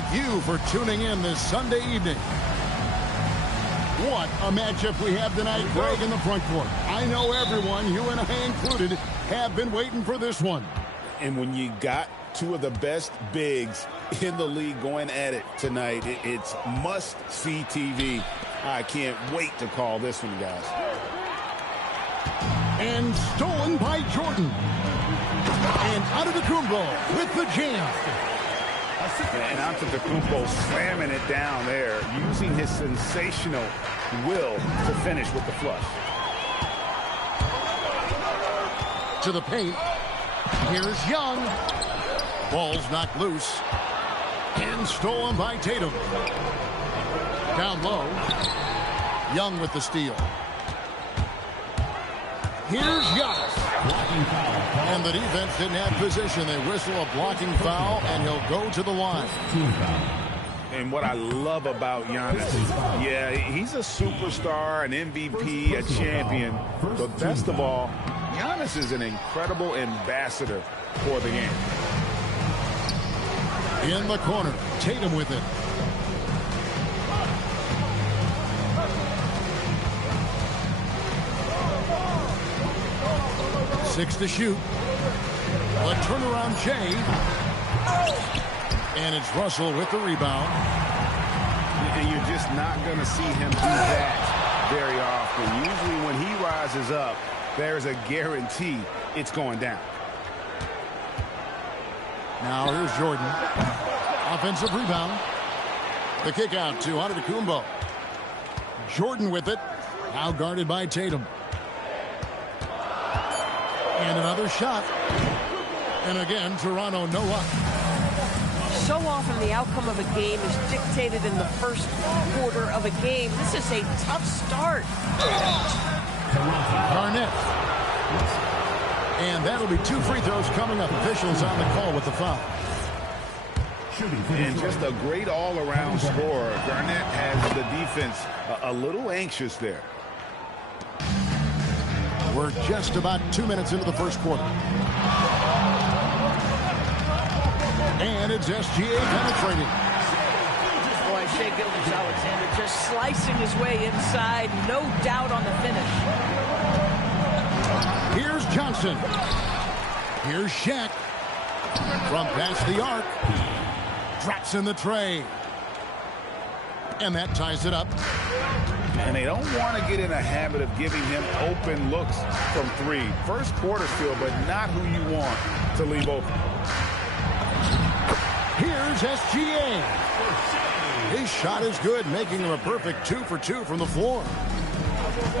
thank you for tuning in this Sunday evening. What a matchup we have tonight, Greg, in the front court. I know everyone, you and I included, have been waiting for this one. And when you got two of the best bigs in the league going at it tonight, it's must-see TV. I can't wait to call this one, guys. And stolen by Jordan. And Antetokounmpo with the jam. And Antetokounmpo slamming it down there, using his sensational will to finish with the flush. To the paint. Here's Young. Ball's knocked loose. And stolen by Tatum. Down low. Young with the steal. Here's Giannis. And the defense didn't have position. They whistle a blocking foul, and he'll go to the line. And what I love about Giannis, yeah, he's a superstar, an MVP, a champion. But best of all, Giannis is an incredible ambassador for the game. In the corner, Tatum with it. Six to shoot. A turnaround Jay. And it's Russell with the rebound. And you're just not going to see him do that very often. Usually when he rises up, there's a guarantee it's going down. Now here's Jordan. Offensive rebound. The kick out to Antetokounmpo. Jordan with it. Now guarded by Tatum. And another shot. And again, Toronto no up. So often the outcome of a game is dictated in the first quarter of a game. This is a tough start. Garnett. And that'll be two free throws coming up. Officials on the call with the foul. And just a great all-around scorer. Garnett has the defense a little anxious there. We're just about 2 minutes into the first quarter. And it's SGA penetrating. Boy, Shai Gilgeous-Alexander just slicing his way inside. No doubt on the finish. Here's Johnson. Here's Shaq. From past the arc. Drops in the tray. And that ties it up. And they don't want to get in a habit of giving him open looks from three. First quarter feel, but not who you want to leave open. Here's SGA. His shot is good, making him a perfect 2 for 2 from the floor.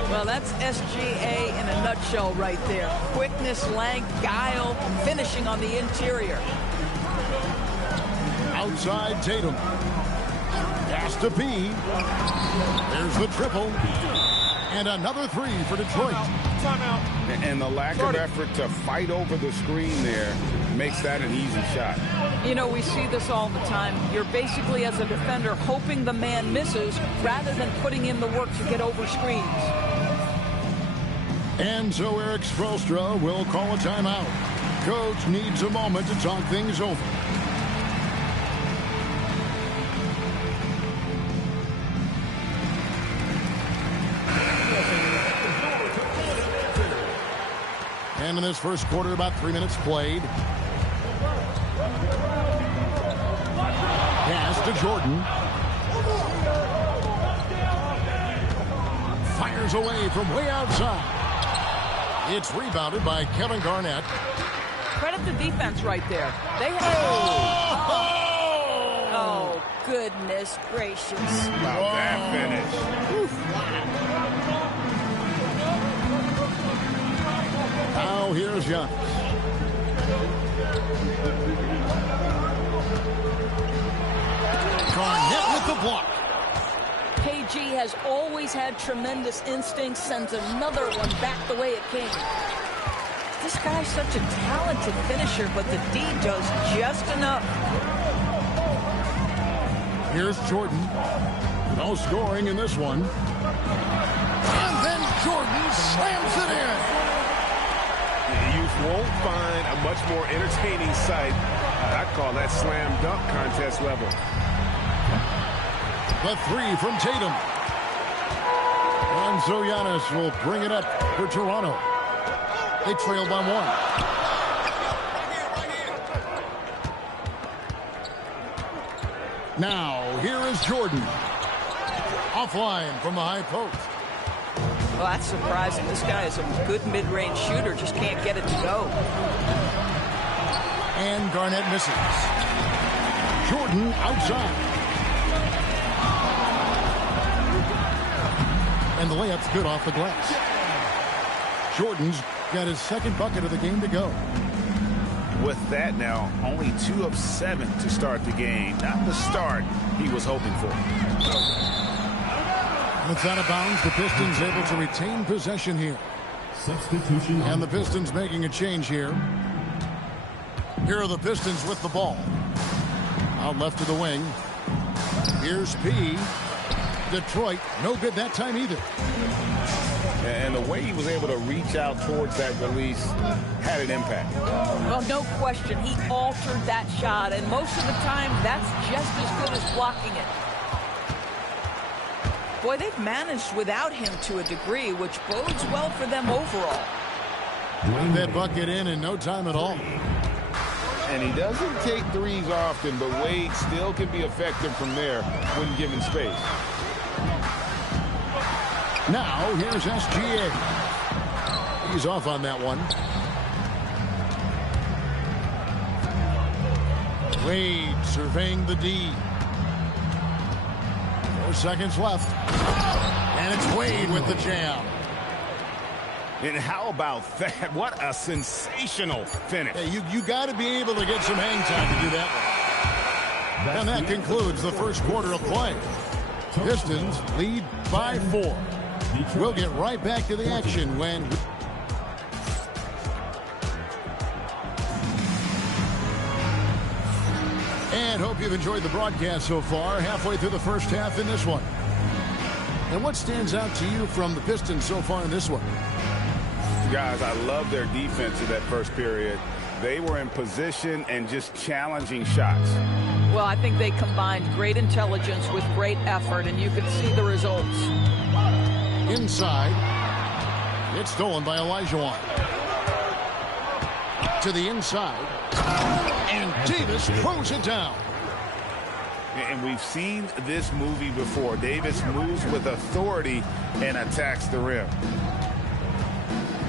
Well, that's SGA in a nutshell right there. Quickness, length, guile, finishing on the interior. Outside Tatum. Pass to P. There's the triple. And another three for Detroit. Timeout. And the lack of effort to fight over the screen there makes that an easy shot. You know, we see this all the time. You're basically, as a defender, hoping the man misses rather than putting in the work to get over screens. And so Eric Spoelstra will call a timeout. Coach needs a moment to talk things over. And in this first quarter, about 3 minutes played. Pass to Jordan. Fires away from way outside. It's rebounded by Kevin Garnett. Credit the defense right there. They have... Oh, goodness gracious. Wow, that finish. Now here's Giannis. Garnett with the block. KG has always had tremendous instincts, sends another one back the way it came. This guy's such a talented finisher, but the D does just enough. Here's Jordan. No scoring in this one. And then Jordan slams it in. You won't find a much more entertaining sight. I'd call that slam dunk contest level. The three from Tatum. And so Giannis will bring it up for Toronto. They trail by one. Now, here is Jordan. Offline from the high post. Well, that's surprising. This guy is a good mid-range shooter, just can't get it to go. And Garnett misses. Jordan outside. And the layup's good off the glass. Jordan's got his second bucket of the game to go. With that now, only 2 of 7 to start the game. Not the start he was hoping for. It's out of bounds. The Pistons able to retain possession here. Substitution. And the Pistons making a change here. Here are the Pistons with the ball. Out left to the wing. Here's P. Detroit, no good that time either. And the way he was able to reach out towards that release had an impact. Well, no question. He altered that shot, and most of the time, that's just as good as blocking it. Boy, they've managed without him to a degree, which bodes well for them overall. Put that bucket in no time at all. And he doesn't take threes often, but Wade still can be effective from there when given space. Now, here's SGA. He's off on that one. Wade surveying the D. 4 seconds left. And it's Wade with the jam. And how about that? What a sensational finish. Hey, you got to be able to get some hang time to do that one. And that concludes the first quarter of play. Pistons lead by 4. We'll get right back to the action when... And hope you've enjoyed the broadcast so far. Halfway through the first half in this one. And what stands out to you from the Pistons so far in this one? Guys, I love their defense in that first period. They were in position and just challenging shots. Well, I think they combined great intelligence with great effort, and you can see the results. Inside. It's stolen by Olajuwon. To the inside. And Davis throws it down. And we've seen this movie before. Davis moves with authority and attacks the rim.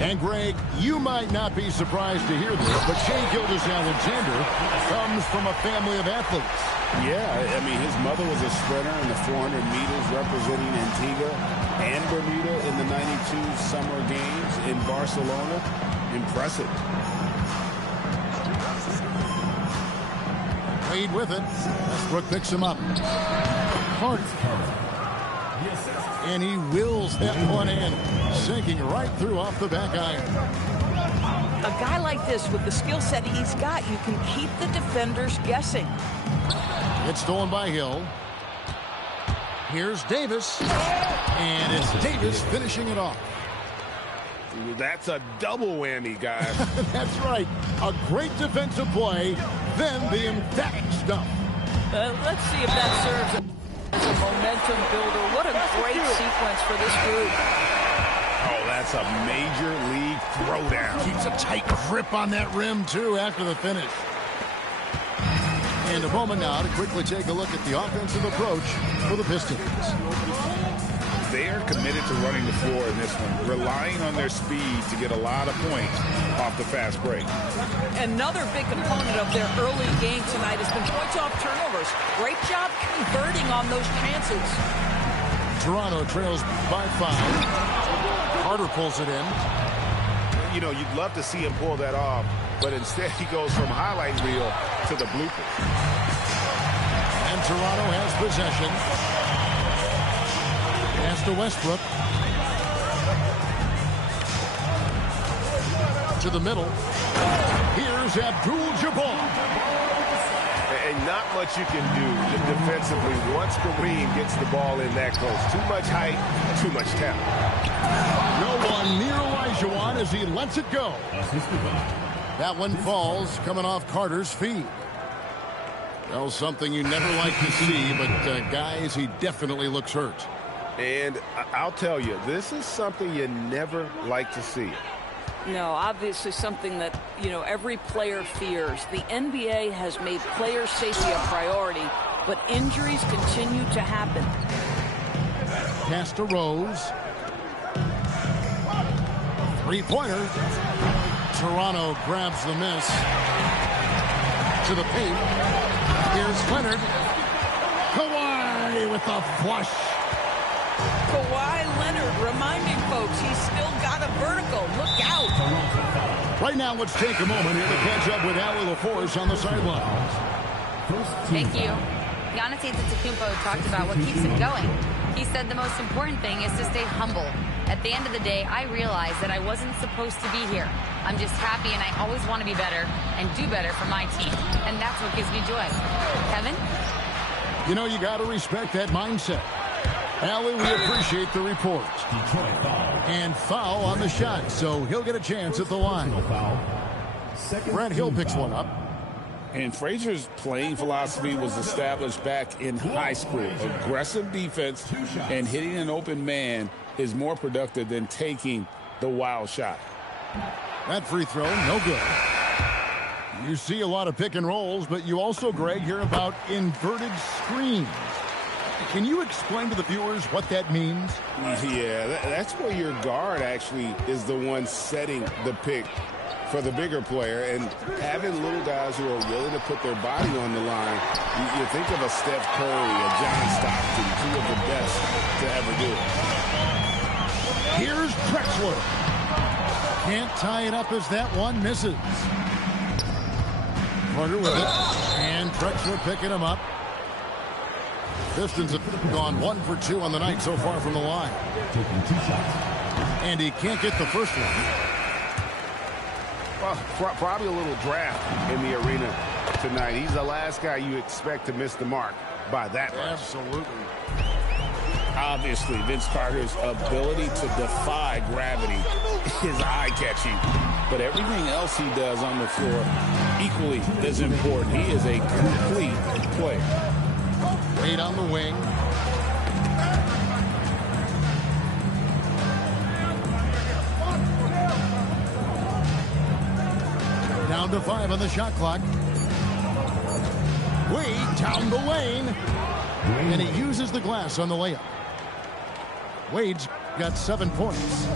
And, Greg, you might not be surprised to hear this, but Shai Gilgeous-Alexander comes from a family of athletes. Yeah, I mean, his mother was a sprinter in the 400 meters representing Antigua and Bermuda in the 92 Summer Games in Barcelona. Impressive. Wade with it. Westbrook picks him up. Hart. And he wills that one in, sinking right through off the back iron. A guy like this, with the skill set he's got, you can keep the defenders guessing. It's stolen by Hill. Here's Davis. And it's Davis finishing it off. That's a double whammy, guys. That's right. A great defensive play, then the emphatic stuff. Let's see if that serves as a momentum builder. What a great sequence for this group. Oh, that's a major league throwdown. Keeps a tight grip on that rim, too, after the finish. And a moment now to quickly take a look at the offensive approach for the Pistons. They are committed to running the floor in this one, relying on their speed to get a lot of points off the fast break. Another big component of their early game tonight has been points off turnovers. Great job converting on those chances. Toronto trails by 5. Carter pulls it in. You know, you'd love to see him pull that off, but instead he goes from highlight reel to the bloopers. And Toronto has possession. Pass to Westbrook. To the middle. Here's Abdul-Jabbar. And not much you can do defensively once Kareem gets the ball in that close. Too much height, too much talent. No one near Olajuwon as he lets it go. That one falls coming off Carter's feet. Well, something you never like to see, but guys, he definitely looks hurt. And I'll tell you, this is something you never like to see. No, obviously something that, every player fears. The NBA has made player safety a priority, but injuries continue to happen. Pass to Rose. Three-pointer. Toronto grabs the miss. To the paint. Here's Leonard. Kawhi with the flush. Kawhi Leonard reminding folks he's still got a vertical. Look out. Right now, let's take a moment here to catch up with Allie LaForce on the sidelines. Thank you. Giannis Antetokounmpo talked about what keeps him going. He said the most important thing is to stay humble. At the end of the day, I realized that I wasn't supposed to be here. I'm just happy, and I always want to be better and do better for my team. And that's what gives me joy. Kevin? You got to respect that mindset. Allie, we appreciate the report. And foul on the shot, so he'll get a chance at the line. Brad Hill picks one up. And Frazier's playing philosophy was established back in high school. Aggressive defense and hitting an open man is more productive than taking the wild shot. That free throw, no good. You see a lot of pick and rolls, but you also, Greg, hear about inverted screens. Can you explain to the viewers what that means? Yeah, that's where your guard actually is the one setting the pick for the bigger player, and having little guys who are willing to put their body on the line. You think of a Steph Curry, a John Stockton, two of the best to ever do it. Here's Drexler. Can't tie it up as that one misses. Carter with it, and Drexler picking him up. Pistons have gone 1 for 2 on the night so far from the line. And he can't get the first one. Well, probably a little draft in the arena tonight. He's the last guy you expect to miss the mark by that much. Absolutely. Obviously, Vince Carter's ability to defy gravity is eye-catching. But everything else he does on the floor equally is important. He is a complete player. Wade on the wing. Down to 5 on the shot clock. Wade down the lane. And he uses the glass on the layup. Wade's got 7 points.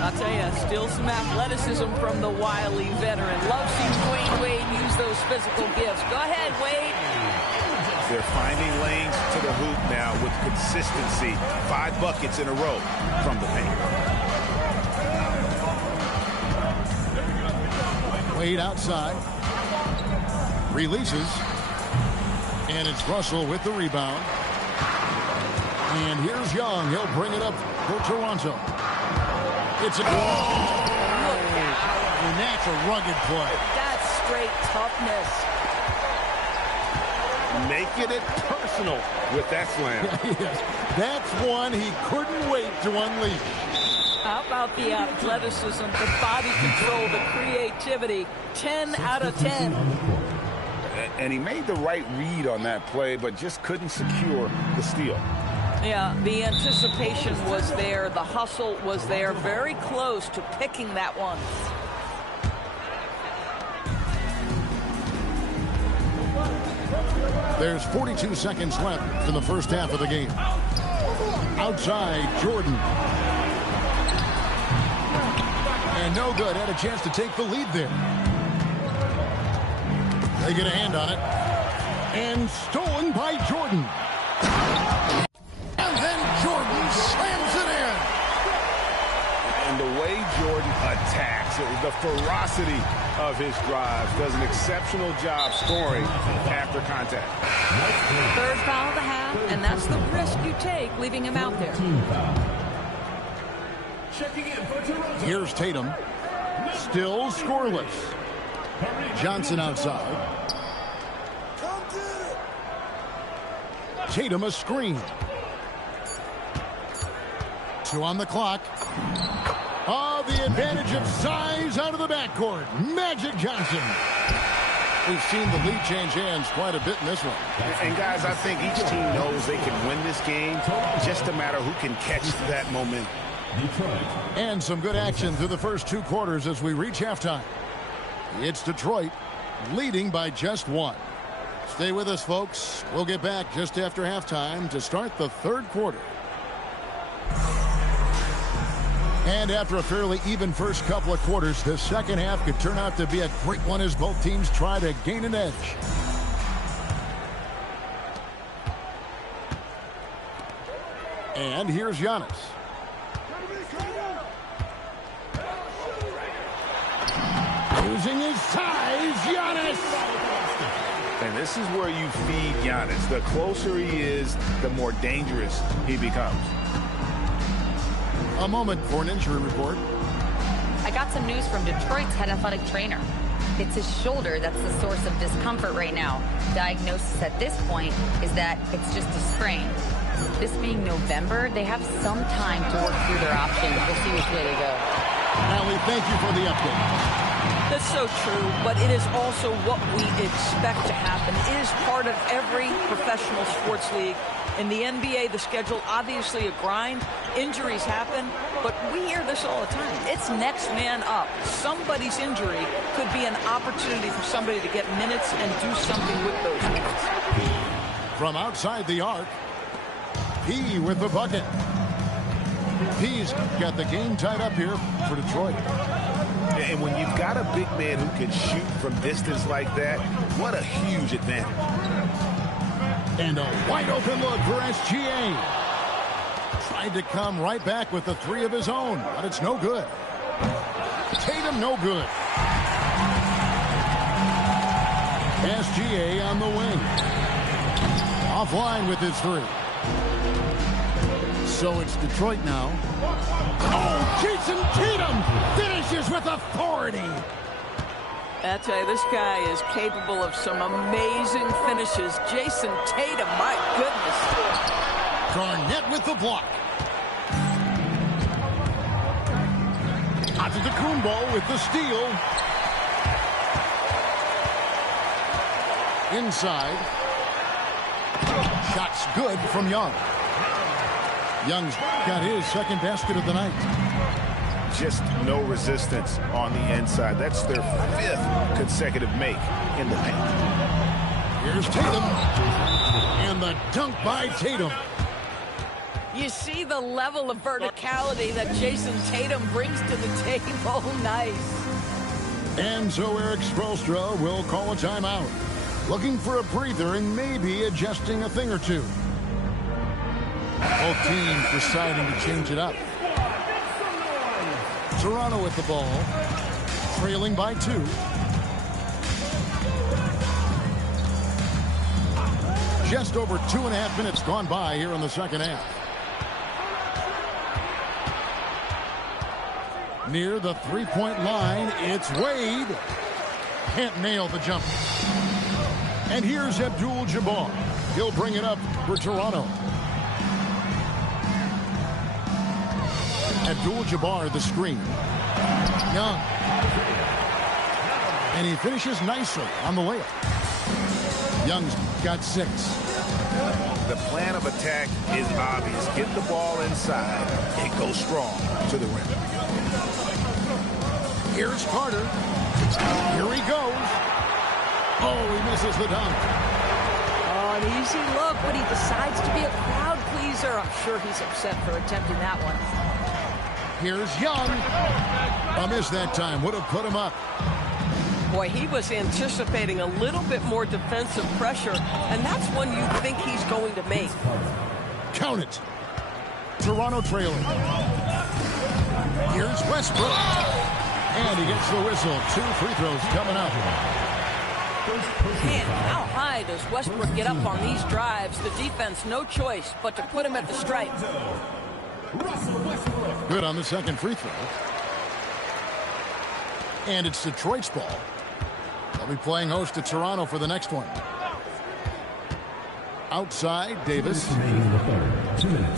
I'll tell you, still some athleticism from the wily veteran. Love seeing Dwayne Wade use those physical gifts. Go ahead, Wade. They're finding lanes to the hoop now with consistency. 5 buckets in a row from the paint. Wade outside. Releases. And it's Russell with the rebound. And here's Young. He'll bring it up for Toronto. It's a... And that's a rugged play. That's straight toughness. Making it personal with that slam. Yes, that's one he couldn't wait to unleash. How about the athleticism, the body control, the creativity? 10 out of 10. And he made the right read on that play, but just couldn't secure the steal. Yeah, the anticipation was there. The hustle was there. Very close to picking that one. There's 42 seconds left in the first half of the game. Outside, Jordan. And no good. Had a chance to take the lead there. They get a hand on it. And stolen by Jordan. And then Jordan slams it in. And the way Jordan attacks, the ferocity of his drives, does an exceptional job scoring after contact. Third foul of the half, and that's the risk you take, leaving him out there. Here's Tatum. Still scoreless. Johnson outside. Tatum a screen. 2 on the clock. Oh, the advantage of size out of the backcourt. Magic Johnson. We've seen the lead change hands quite a bit in this one. And guys, I think each team knows they can win this game. Just a matter who can catch that momentum. And some good action through the first 2 quarters as we reach halftime. It's Detroit leading by just 1. Stay with us, folks. We'll get back just after halftime to start the 3rd quarter. And after a fairly even first couple of quarters, the second half could turn out to be a great one as both teams try to gain an edge. And here's Giannis. Using his size, Giannis! And this is where you feed Giannis. The closer he is, the more dangerous he becomes. A moment for an injury report. I got some news from Detroit's head athletic trainer. It's his shoulder that's the source of discomfort right now. Diagnosis at this point is that it's just a sprain. This being November, they have some time to work through their options. We'll see which way they go. Allie, thank you for the update. That's so true, but it is also what we expect to happen. It is part of every professional sports league. In the NBA, the schedule, obviously a grind. Injuries happen, but we hear this all the time. It's next man up. Somebody's injury could be an opportunity for somebody to get minutes and do something with those minutes. From outside the arc, P with the bucket. P's got the game tied up here for Detroit. And when you've got a big man who can shoot from distance like that, what a huge advantage. And a wide open look for SGA. Tried to come right back with the 3 of his own, but it's no good. Tatum no good. SGA on the wing. Offline with his 3. So it's Detroit now. Oh, Jason Tatum finishes with authority. I tell you, this guy is capable of some amazing finishes. Jason Tatum, my goodness. Garnett with the block. Antetokounmpo with the steal. Inside. Shots good from Young. Young's got his second basket of the night. Just no resistance on the inside. That's their 5th consecutive make in the paint. Here's Tatum. And the dunk by Tatum. You see the level of verticality that Jason Tatum brings to the table. Nice. And so Eric Spoelstra will call a timeout. Looking for a breather and maybe adjusting a thing or two. Both teams deciding to change it up. Toronto with the ball, trailing by 2. Just over 2.5 minutes gone by here in the second half. Near the 3-point line, it's Wade. Can't nail the jumper. And here's Abdul-Jabbar. He'll bring it up for Toronto. Abdul-Jabbar the screen. Young. And he finishes nicely on the layup. Young's got 6. The plan of attack is obvious. Get the ball inside and go strong to the rim. Here's Carter. Here he goes. Oh, he misses the dunk. Oh, an easy look, but he decides to be a crowd pleaser. I'm sure he's upset for attempting that one. Here's Young. A miss that time. Would have put him up. Boy, he was anticipating a little bit more defensive pressure, and that's one you think he's going to make. Count it. Toronto trailing. Here's Westbrook. And he gets the whistle. 2 free throws coming up. Man, how high does Westbrook get up on these drives? The defense, no choice but to put him at the stripe. Good on the second free throw. And it's Detroit's ball. They'll be playing host to Toronto for the next one. Outside, Davis.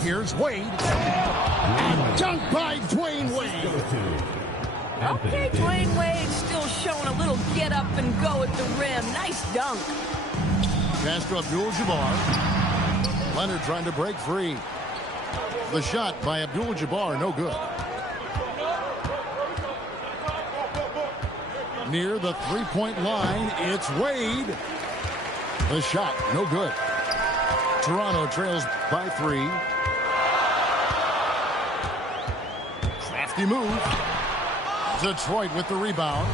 Here's Wade. A dunk by Dwayne Wade. Okay, Dwayne Wade still showing a little get up and go at the rim. Nice dunk. Pass to Abdul-Jabbar. Leonard trying to break free. The shot by Abdul-Jabbar, no good. Near the three-point line, it's Wade. The shot, no good. Toronto trails by 3. Crafty move. Detroit with the rebound.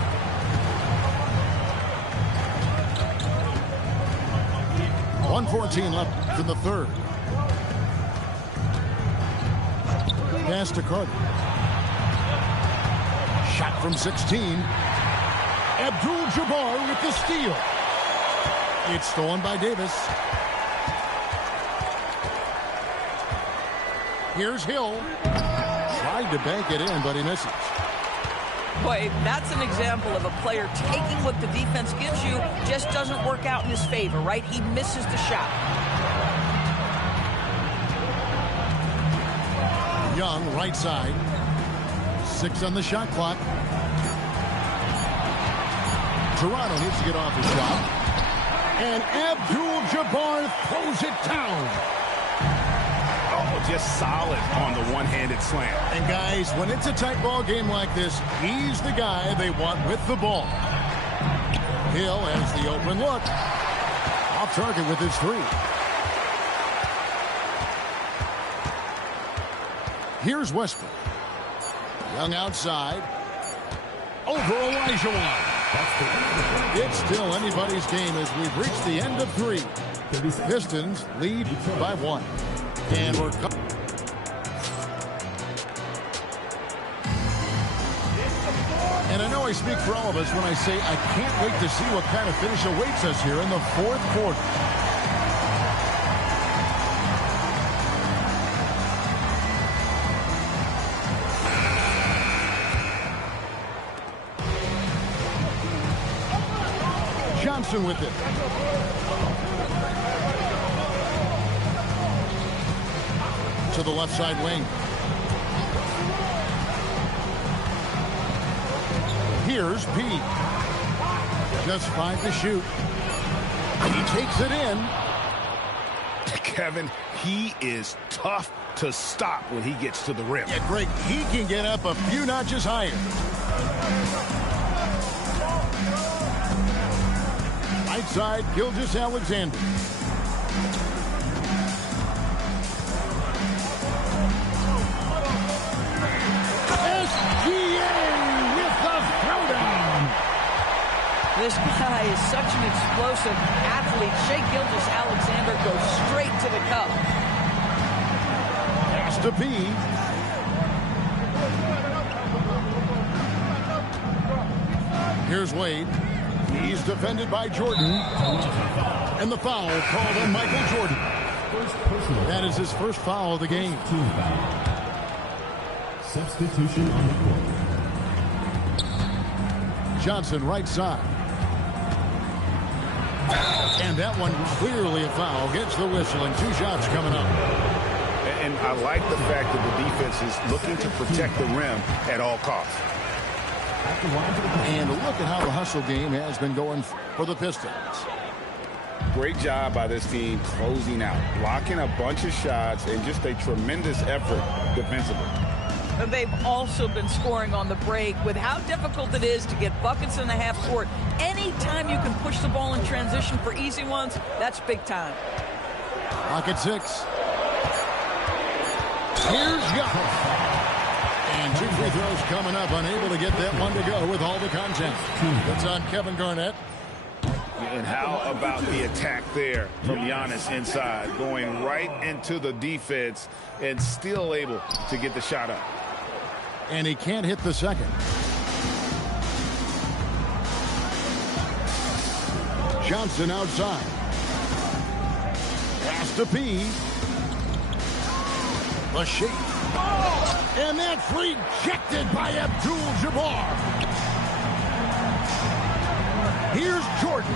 .114 left in the third. Pass to Carter. Shot from 16. Abdul-Jabbar with the steal. It's stolen by Davis. Here's Hill. Tried to bank it in, but he misses. Boy, that's an example of a player taking what the defense gives you, just doesn't work out in his favor, right? He misses the shot. Young, right side. 6 on the shot clock. Toronto needs to get off his shot. And Abdul-Jabbar throws it down. Oh, just solid on the one-handed slam. And guys, when it's a tight ball game like this, he's the guy they want with the ball. Hill has the open look. Off target with his 3. Here's Westbrook. Young outside. Over Elijah. It's still anybody's game as we've reached the end of 3. Pistons lead by 1. And we're and I know I speak for all of us when I say I can't wait to see what kind of finish awaits us here in the 4th quarter. Johnson with it. To the left side wing. Here's Pete. Just 5 to shoot. He takes it in. Kevin, he is tough to stop when he gets to the rim. Yeah, Greg, he can get up a few notches higher. Right side, Gilgeous-Alexander. This guy is such an explosive athlete. Shai Gilgeous-Alexander goes straight to the cup. Pass to B. Here's Wade. He's defended by Jordan. And the foul called on Michael Jordan. That is his first foul of the game. Substitution on the court. Johnson right side. And that one clearly a foul. Gets the whistle and 2 shots coming up. And I like the fact that the defense is looking to protect the rim at all costs. And look at how the hustle game has been going for the Pistons. Great job by this team closing out, blocking a bunch of shots, and just a tremendous effort defensively. They've also been scoring on the break. With how difficult it is to get buckets in the half court, anytime you can push the ball in transition for easy ones, that's big time. Pocket 6. Here's Young. And 2 free throws coming up. Unable to get that one to go with all the content. That's on Kevin Garnett. And how about the attack there from Giannis inside, going right into the defense and still able to get the shot up. And he can't hit the second. Johnson outside. Pass to P. The shake. And that's rejected by Abdul-Jabbar. Here's Jordan.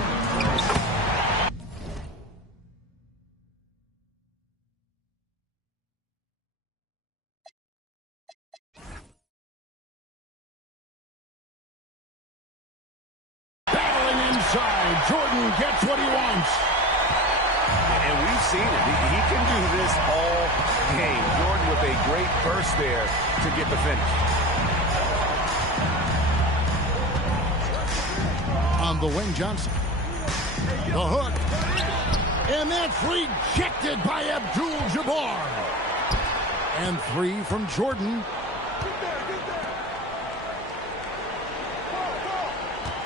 Jordan gets what he wants. And we've seen it. He can do this all game. Jordan with a great burst there to get the finish. On the wing, Johnson. The hook. And that's rejected by Abdul-Jabbar. And 3 from Jordan.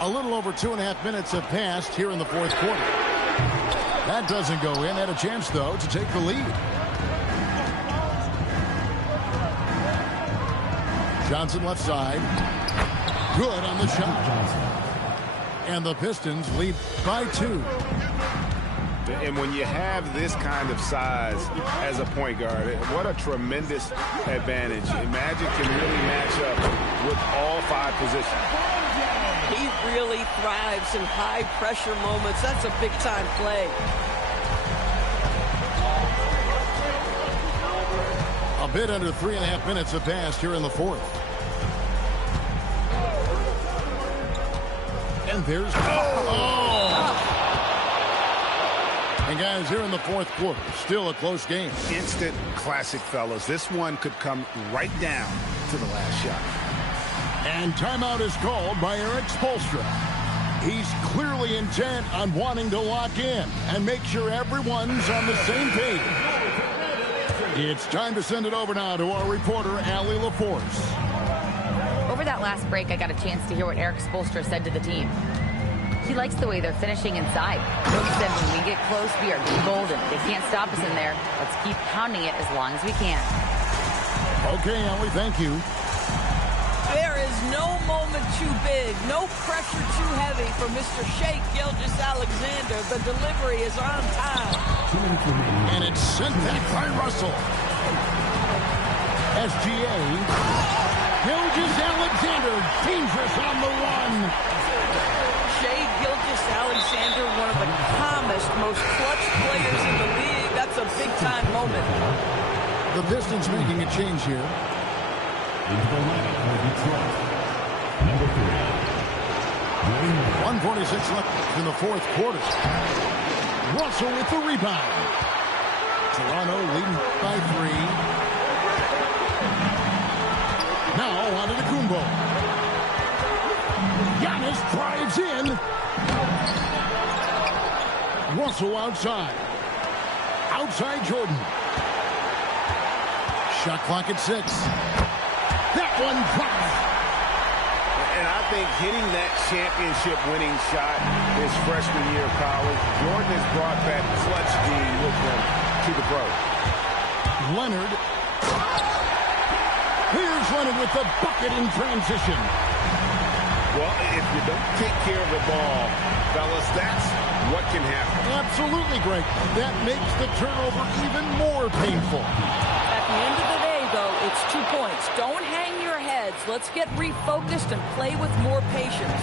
A little over 2.5 minutes have passed here in the fourth quarter. That doesn't go in. Had a chance, though, to take the lead. Johnson left side. Good on the shot. And the Pistons lead by 2. And when you have this kind of size as a point guard, what a tremendous advantage. Magic can really match up with all 5 positions. He really thrives in high-pressure moments. That's a big-time play. A bit under 3.5 minutes have passed here in the fourth. And there's... And guys, here in the fourth quarter, still a close game. Instant classic, fellas. This one could come right down to the last shot. And timeout is called by Eric Spoelstra. He's clearly intent on wanting to lock in and make sure everyone's on the same page. It's time to send it over now to our reporter, Allie LaForce. Over that last break, I got a chance to hear what Eric Spoelstra said to the team. He likes the way they're finishing inside. He said when we get close, we are golden. They can't stop us in there. Let's keep pounding it as long as we can. Okay, Allie, thank you. There is no moment too big, no pressure too heavy for Mr. Shea Gilgeous-Alexander. The delivery is on time. And it's sent back by Russell. SGA. Gilgeous-Alexander, dangerous on the run. Shea Gilgeous-Alexander, one of the calmest, most clutch players in the league. That's a big-time moment. The Pistons making a change here. Into the lineup for Detroit. Number 3. 1:46 left in the fourth quarter. Russell with the rebound. Toronto leading by 3. Now on to the Kumbo. Giannis drives in. Russell outside. Outside Jordan. Shot clock at 6. That one drops. And I think hitting that championship-winning shot his freshman year of college, Jordan has brought that clutch gene with him to the pros. Leonard. Here's Leonard with the bucket in transition. Well, if you don't take care of the ball, fellas, that's what can happen. Absolutely, Greg. That makes the turnover even more painful. At the end of the day, though, it's 2 points. Don't hang your heads. Let's get refocused and play with more patience.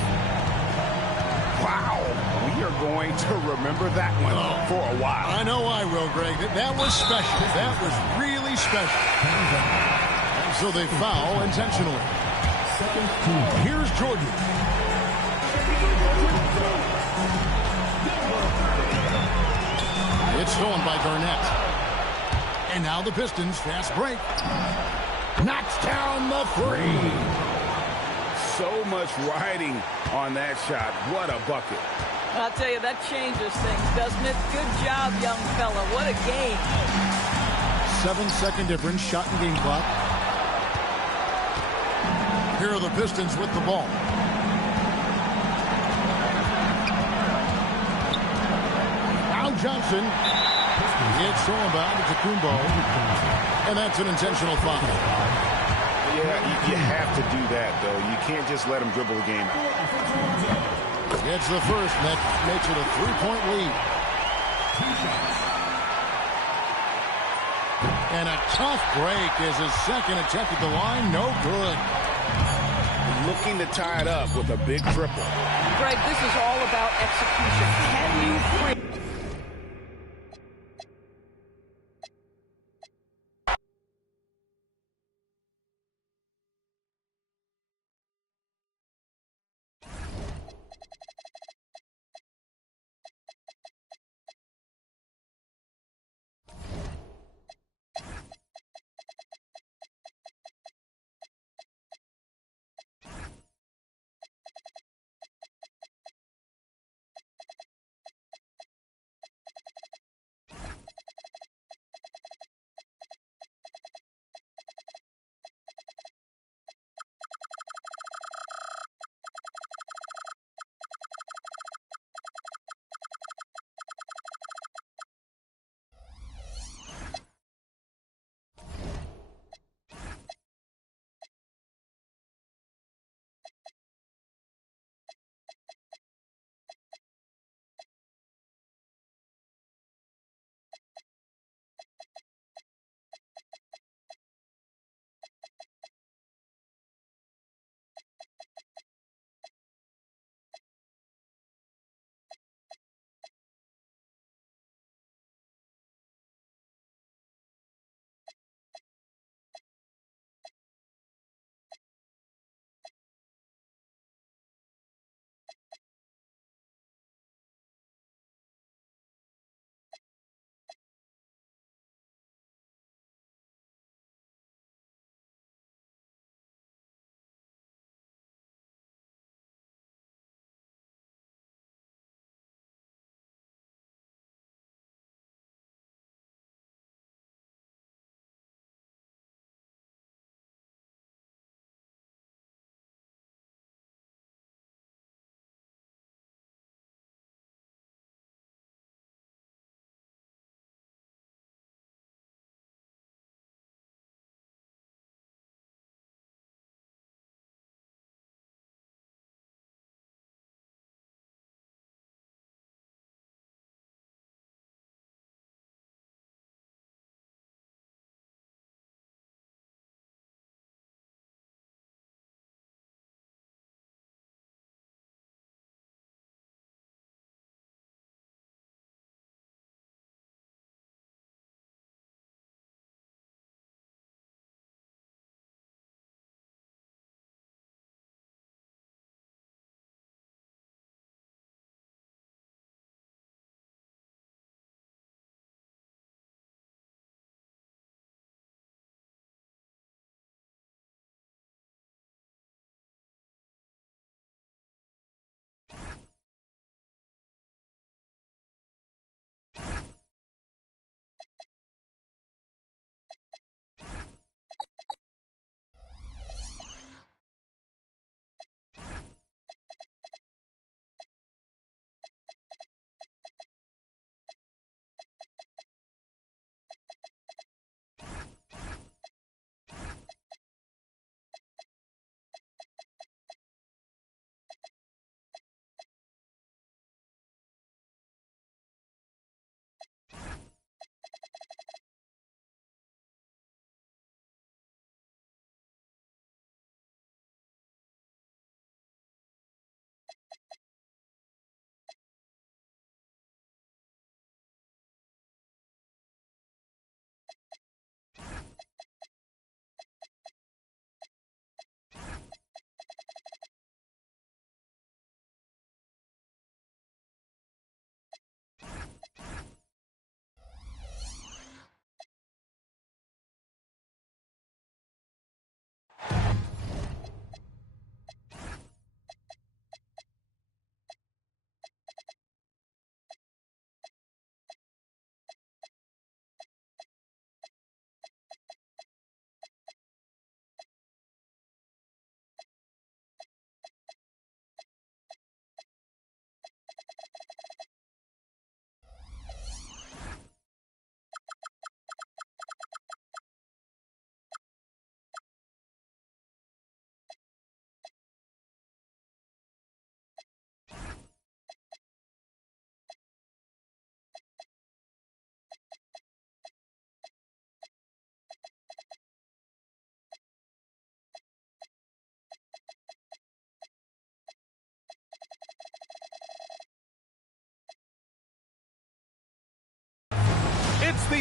Wow. We are going to remember that one for a while. I know I will, Greg. That was special. That was really special. And so they foul intentionally. Here's Jordan. It's stolen by Garnett. And now the Pistons, fast break. Knocks down the 3. So much riding on that shot. What a bucket. I'll tell you, that changes things, doesn't it? Good job, young fella. What a game. 7-second difference, shot and game clock. Here are the Pistons with the ball. Now Johnson. It's stolen by Kumbo. And that's an intentional foul. Yeah, you have to do that, though. You can't just let him dribble the game out. It's the first, and that makes it a 3-point lead. And a tough break is his second attempt at the line. No good. Looking to tie it up with a big triple. Greg, this is all about execution. Can you free?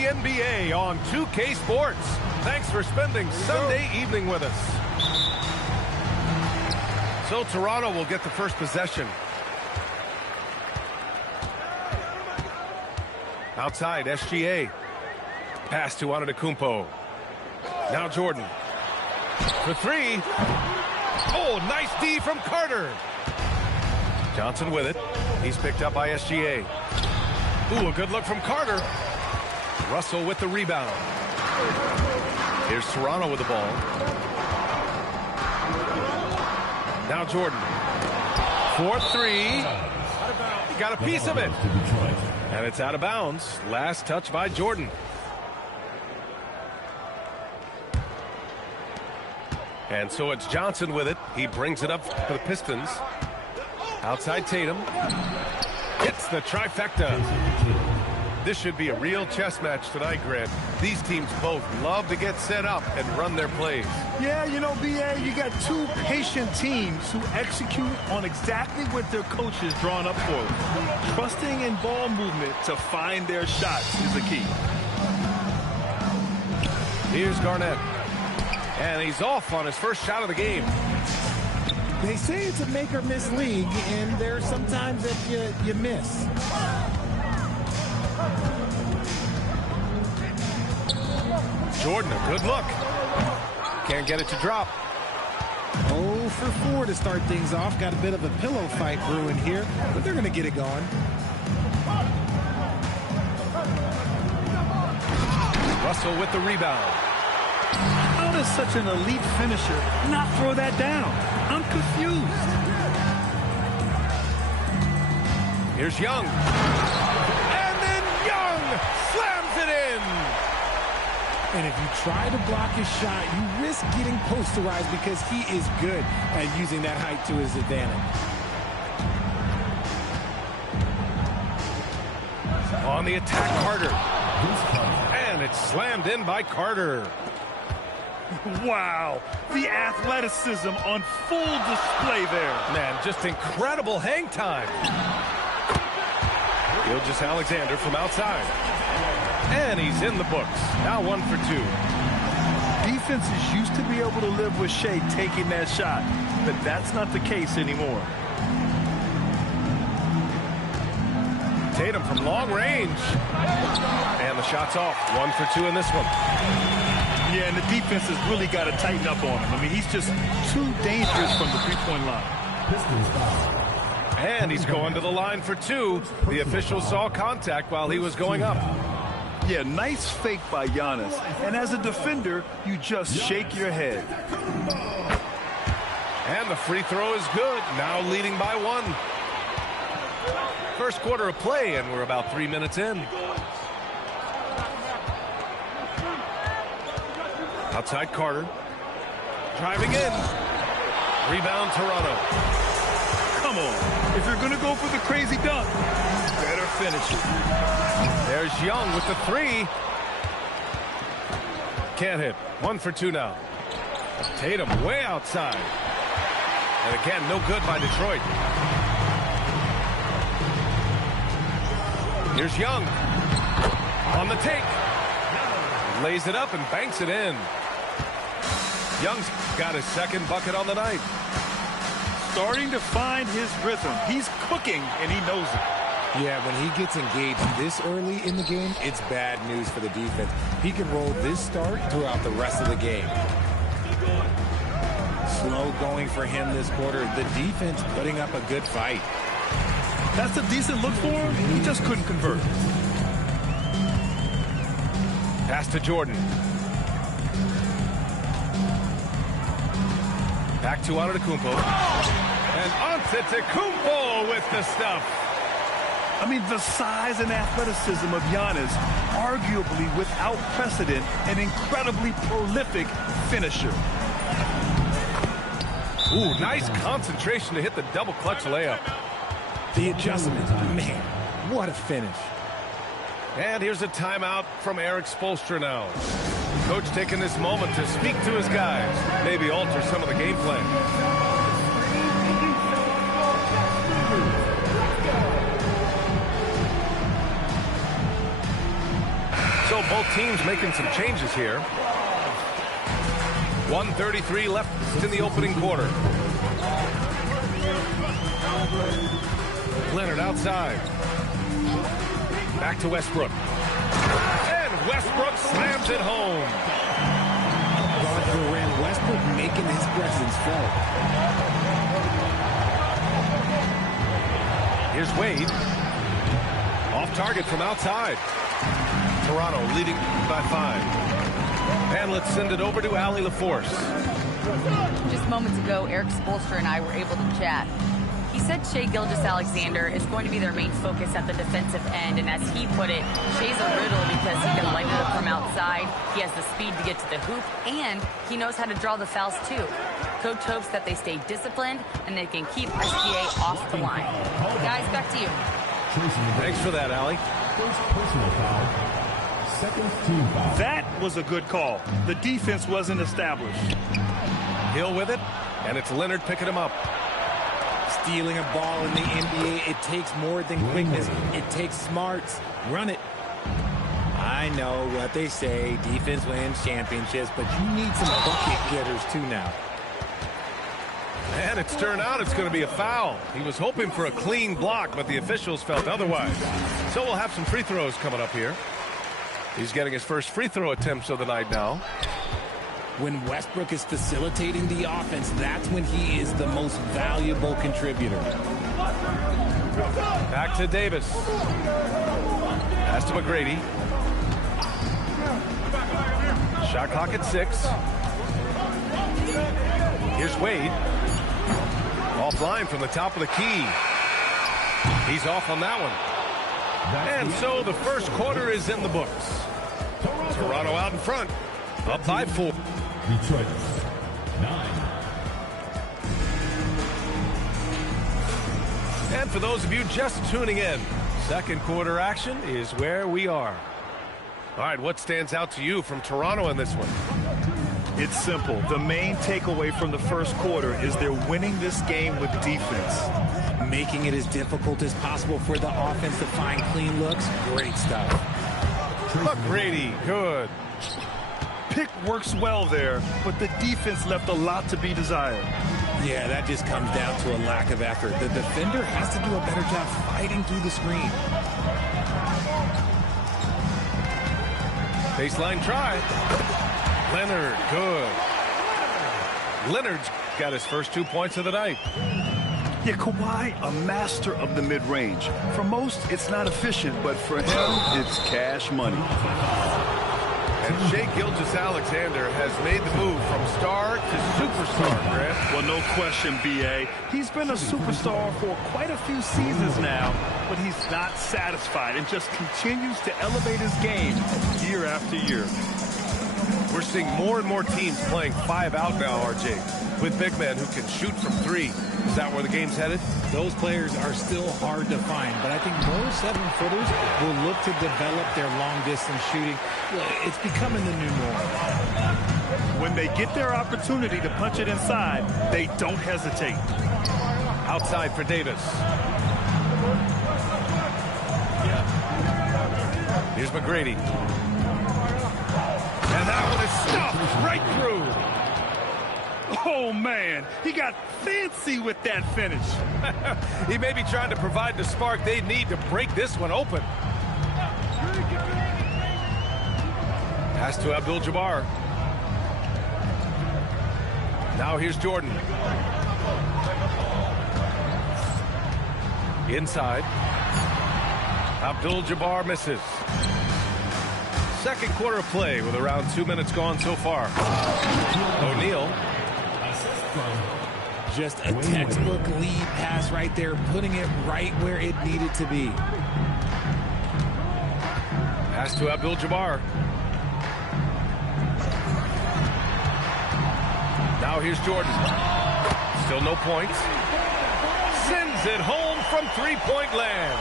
NBA on 2K Sports. Thanks for spending Sunday evening with us. So Toronto will get the first possession. Outside, SGA. Pass to Antetokounmpo. Now Jordan. For three. Oh, nice D from Carter. Johnson with it. He's picked up by SGA. Ooh, a good look from Carter. Russell with the rebound. Here's Toronto with the ball. Now Jordan. 4-3. Got a piece of it. And it's out of bounds. Last touch by Jordan. And so it's Johnson with it. He brings it up for the Pistons. Outside Tatum. Gets the trifecta. This should be a real chess match tonight, Grant. These teams both love to get set up and run their plays. Yeah, you know, BA, you got two patient teams who execute on exactly what their coach has drawn up for them. Trusting in ball movement to find their shots is the key. Here's Garnett. And he's off on his first shot of the game. They say it's a make or miss league, and there are some times that you miss. Jordan, a good look. Can't get it to drop. 0 for 4 to start things off. Got a bit of a pillow fight brewing here, but they're going to get it going. Russell with the rebound. How does such an elite finisher not throw that down? I'm confused. Here's Young. And then Young slams it in. And if you try to block his shot, you risk getting posterized because he is good at using that height to his advantage. On the attack, Carter. And it's slammed in by Carter. Wow, the athleticism on full display there. Man, just incredible hang time. Gilgeous-Alexander from outside. And he's in the books. Now 1 for 2. Defenses used to be able to live with Shea taking that shot, but that's not the case anymore. Tatum from long range. And the shot's off. 1 for 2 in this one. Yeah, and the defense has really got to tighten up on him. I mean, he's just too dangerous from the three-point line. And he's going to the line for 2. The official saw contact while he was going up. Yeah, nice fake by Giannis. And as a defender, you just shake your head. And the free throw is good. Now leading by 1. First quarter of play, and we're about 3 minutes in. Outside Carter. Driving in. Rebound Toronto. Come on. If you're going to go for the crazy dunk, you better finish it. There's Young with the 3. Can't hit. 1 for 2 now. Tatum way outside. And again, no good by Detroit. Here's Young. On the take. Lays it up and banks it in. Young's got his second bucket on the night. Starting to find his rhythm. He's cooking, and he knows it. Yeah, when he gets engaged this early in the game, it's bad news for the defense. He can roll this start throughout the rest of the game. Slow going for him this quarter. The defense putting up a good fight. That's a decent look for him. He just couldn't convert. Pass to Jordan. Back to Antetokounmpo. And Antetokounmpo with the stuff. I mean, the size and athleticism of Giannis, arguably without precedent, an incredibly prolific finisher. Ooh, nice concentration to hit the double clutch layup. The adjustment, man, what a finish. And here's a timeout from Eric Spoelstra now. Coach taking this moment to speak to his guys, maybe alter some of the game plan. So show both teams making some changes here. 1:33 left in the opening quarter. Leonard outside. Back to Westbrook. And Westbrook slams it home. Guard the rim. Westbrook making his presence felt. Here's Wade. Off target from outside. Toronto leading by 5. And let's send it over to Allie LaForce. Just moments ago, Eric Spoelstra and I were able to chat. He said Shai Gilgeous-Alexander is going to be their main focus at the defensive end, and as he put it, Shai's a riddle because he can light it up from outside, he has the speed to get to the hoop, and he knows how to draw the fouls too. Coach hopes that they stay disciplined and they can keep SGA off the line. Guys, back to you. Thanks for that, Allie. First personal foul. Second team foul. That was a good call. The defense wasn't established. Hill with it, and it's Leonard picking him up. Stealing a ball in the NBA, it takes more than quickness. It takes smarts. Run it. I know what they say, defense wins championships, but you need some bucket getters too now. And it's turned out it's going to be a foul. He was hoping for a clean block, but the officials felt otherwise. So we'll have some free throws coming up here. He's getting his first free throw attempts of the night now. When Westbrook is facilitating the offense, that's when he is the most valuable contributor. Back to Davis. Pass to McGrady. Shot clock at 6. Here's Wade. Offline from the top of the key. He's off on that one. And so the first quarter is in the books. Toronto out in front. Up by 4. Detroit, 9. And for those of you just tuning in, second quarter action is where we are. All right, what stands out to you from Toronto in this one? It's simple. The main takeaway from the first quarter is they're winning this game with defense. Making it as difficult as possible for the offense to find clean looks. Great stuff. McGrady, good. Pick works well there, but the defense left a lot to be desired. Yeah, that just comes down to a lack of effort. The defender has to do a better job fighting through the screen. Baseline try. Leonard, good. Leonard's got his first 2 points of the night. Yeah, Kawhi, a master of the mid-range. For most, it's not efficient, but for him, it's cash money. And Shai Gilgeous-Alexander has made the move from star to superstar, Grant. Well, no question, B.A. He's been a superstar for quite a few seasons now, but he's not satisfied and just continues to elevate his game year after year. We're seeing more and more teams playing 5 out now, RJ, with big men who can shoot from 3. Is that where the game's headed? Those players are still hard to find, but I think more 7-footers will look to develop their long-distance shooting. It's becoming the new norm. When they get their opportunity to punch it inside, they don't hesitate. Outside for Davis. Here's McGrady. And that one is stuffed right through. Oh, man, he got fancy with that finish. He may be trying to provide the spark they need to break this one open. Pass to Abdul-Jabbar. Now here's Jordan. Inside. Abdul-Jabbar misses. Second quarter of play with around 2 minutes gone so far. O'Neal. Just a textbook lead pass right there, putting it right where it needed to be. Pass to Abdul-Jabbar. Now here's Jordan. Still no points. Sends it home from three-point land.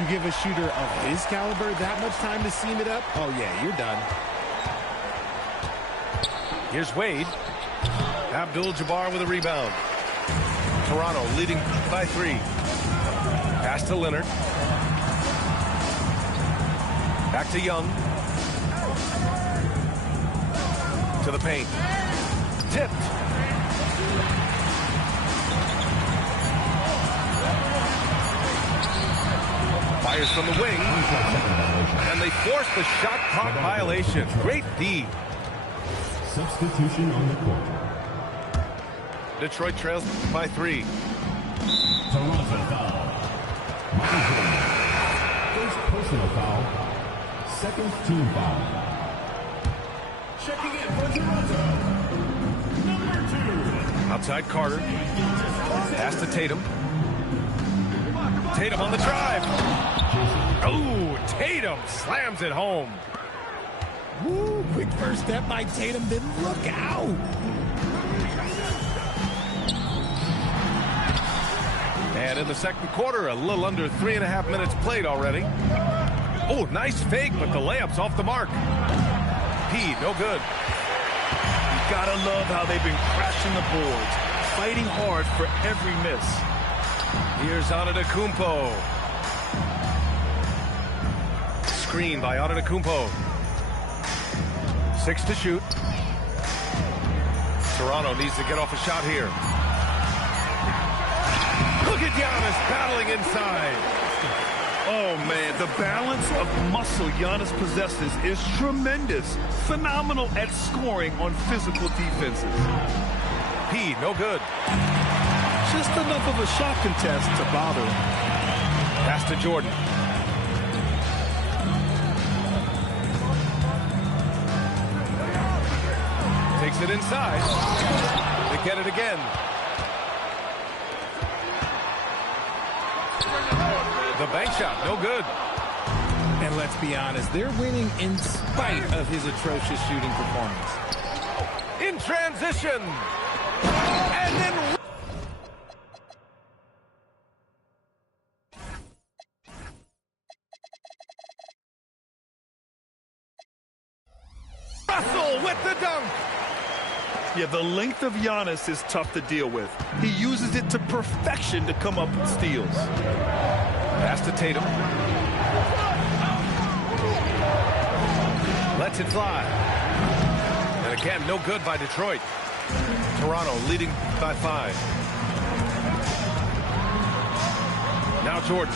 You give a shooter of his caliber that much time to seam it up? Oh, yeah, you're done. Here's Wade. Abdul-Jabbar with a rebound. Toronto leading by 3. Pass to Leonard. Back to Young. To the paint. Tipped. Fires from the wing. And they force the shot clock violation. Great D. Substitution on the court. Detroit trails by 3. Toronto foul. First personal foul. Second team foul. Checking in for Toronto. Number 2. Outside Carter. Pass to Tatum. Tatum on the drive. Oh, Tatum slams it home. Woo, quick first step by Tatum, then look out. And in the second quarter, a little under 3.5 minutes played already. Oh, nice fake, but the layup's off the mark. P, no good. You gotta love how they've been crashing the boards, fighting hard for every miss. Here's Antetokounmpo. Screen by Antetokounmpo. 6 to shoot. Toronto needs to get off a shot here. Look at Giannis battling inside. Oh, man, the balance of muscle Giannis possesses is tremendous. Phenomenal at scoring on physical defenses. P, no good. Just enough of a shot contest to bother him. Pass to Jordan. Takes it inside. They get it again. The bank shot, no good. And let's be honest, they're winning in spite of his atrocious shooting performance. In transition. And then Russell with the dunk. Yeah, the length of Giannis is tough to deal with. He uses it to perfection to come up with steals. Pass to Tatum. Lets it fly. And again, no good by Detroit. Toronto leading by 5. Now Jordan.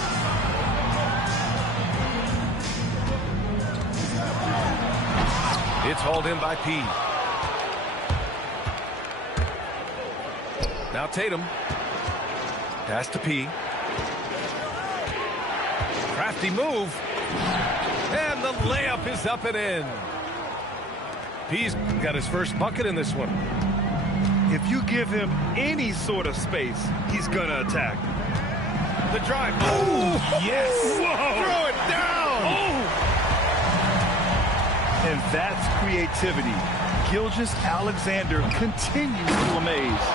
It's hauled in by P. Now Tatum. Pass to P. Crafty move. And the layup is up and in. P's got his first bucket in this one. If you give him any sort of space, he's going to attack. The drive. Oh, yes. Whoa. Throw it down. Oh. And that's creativity. Gilgeous-Alexander continues to amaze.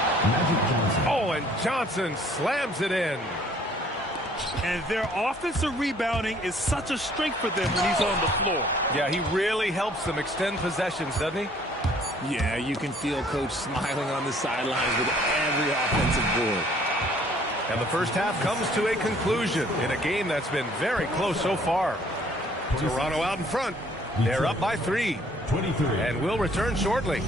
Oh, and Johnson slams it in. And their offensive rebounding is such a strength for them when he's on the floor. Yeah, he really helps them extend possessions, doesn't he? Yeah, you can feel Coach smiling on the sidelines with every offensive board. And the first half comes to a conclusion in a game that's been very close so far. Toronto out in front. They're up by 3. 23. And we'll return shortly.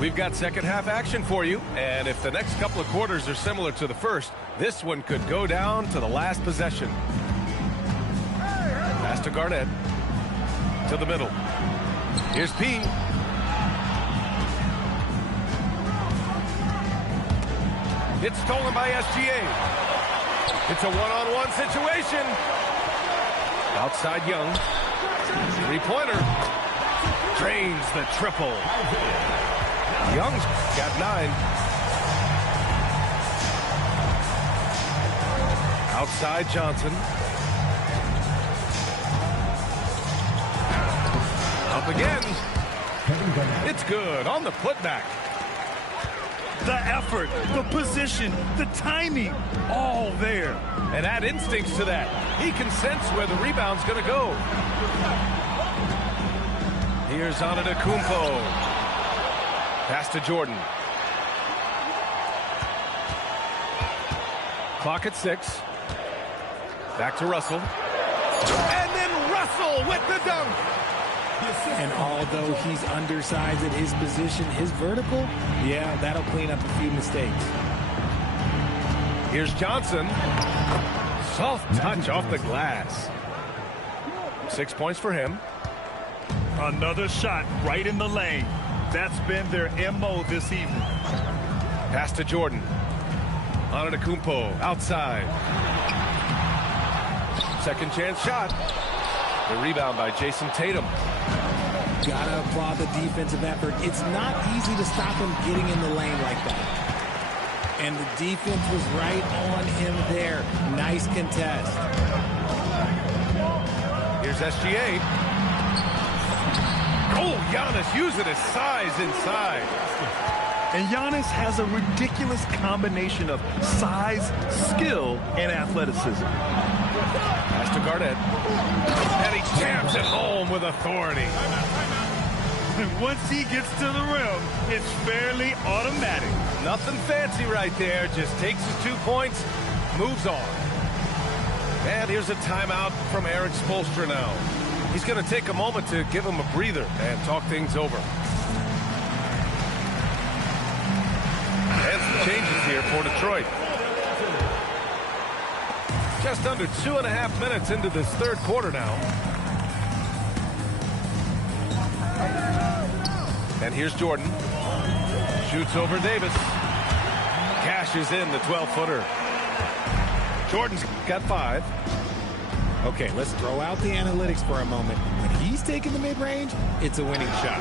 We've got second half action for you, and if the next couple of quarters are similar to the first, this one could go down to the last possession. Pass to Garnett. To the middle. Here's P. It's stolen by SGA. It's a one-on-one situation. Outside Young. Three-pointer. Drains the triple. Young's got 9. Outside Johnson. Up again. It's good on the putback. The effort, the position, the timing, all there. And add instincts to that. He can sense where the rebound's going to go. Here's Antetokounmpo. Pass to Jordan. Clock at 6. Back to Russell. And then Russell with the dunk. And although he's undersized at his position, his vertical, yeah, that'll clean up a few mistakes. Here's Johnson. Soft touch off the glass. 6 points for him. Another shot right in the lane. That's been their MO this evening. Pass to Jordan. Antetokounmpo outside. Second chance shot. The rebound by Jason Tatum. Gotta applaud the defensive effort. It's not easy to stop him getting in the lane like that. And the defense was right on him there. Nice contest. Here's SGA. Oh, Giannis using his size inside. And Giannis has a ridiculous combination of size, skill, and athleticism. Pass to Garnett. And he taps it home with authority. Once he gets to the rim, it's fairly automatic. Nothing fancy right there. Just takes his 2 points, moves on. And here's a timeout from Eric Spoelstra now. He's going to take a moment to give him a breather and talk things over. And some changes here for Detroit. Just under 2.5 minutes into this third quarter now. And here's Jordan. Shoots over Davis. Cashes in the 12-footer. Jordan's got 5. Okay, let's throw out the analytics for a moment. When he's taking the mid-range, it's a winning shot.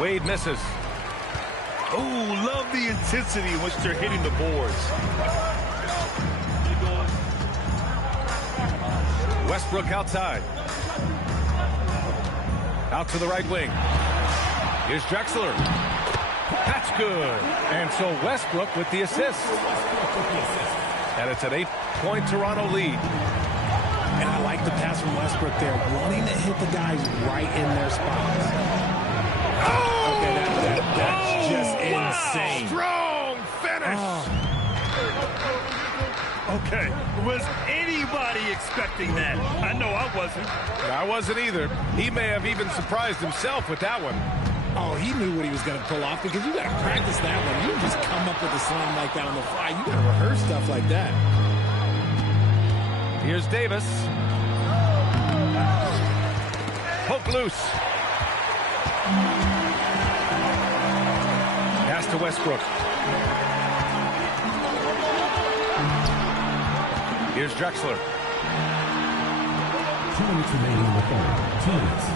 Wade misses. Oh, love the intensity in which they're hitting the boards. Westbrook outside. Out to the right wing. Here's Drexler. That's good. And so Westbrook with the assist. And it's an 8-point Toronto lead. And I like the pass from Westbrook there, wanting to hit the guys right in their spots. Oh! Okay, that's just insane. Strong finish. Okay, was anybody expecting that? I know I wasn't. I wasn't either. He may have even surprised himself with that one. Oh, he knew what he was going to pull off because you got to practice that one. You don't just come up with a slam like that on the fly. You got to rehearse stuff like that. Here's Davis. Poke loose. Pass to Westbrook. Here's Drexler. 2 minutes remaining in the third. 2 minutes.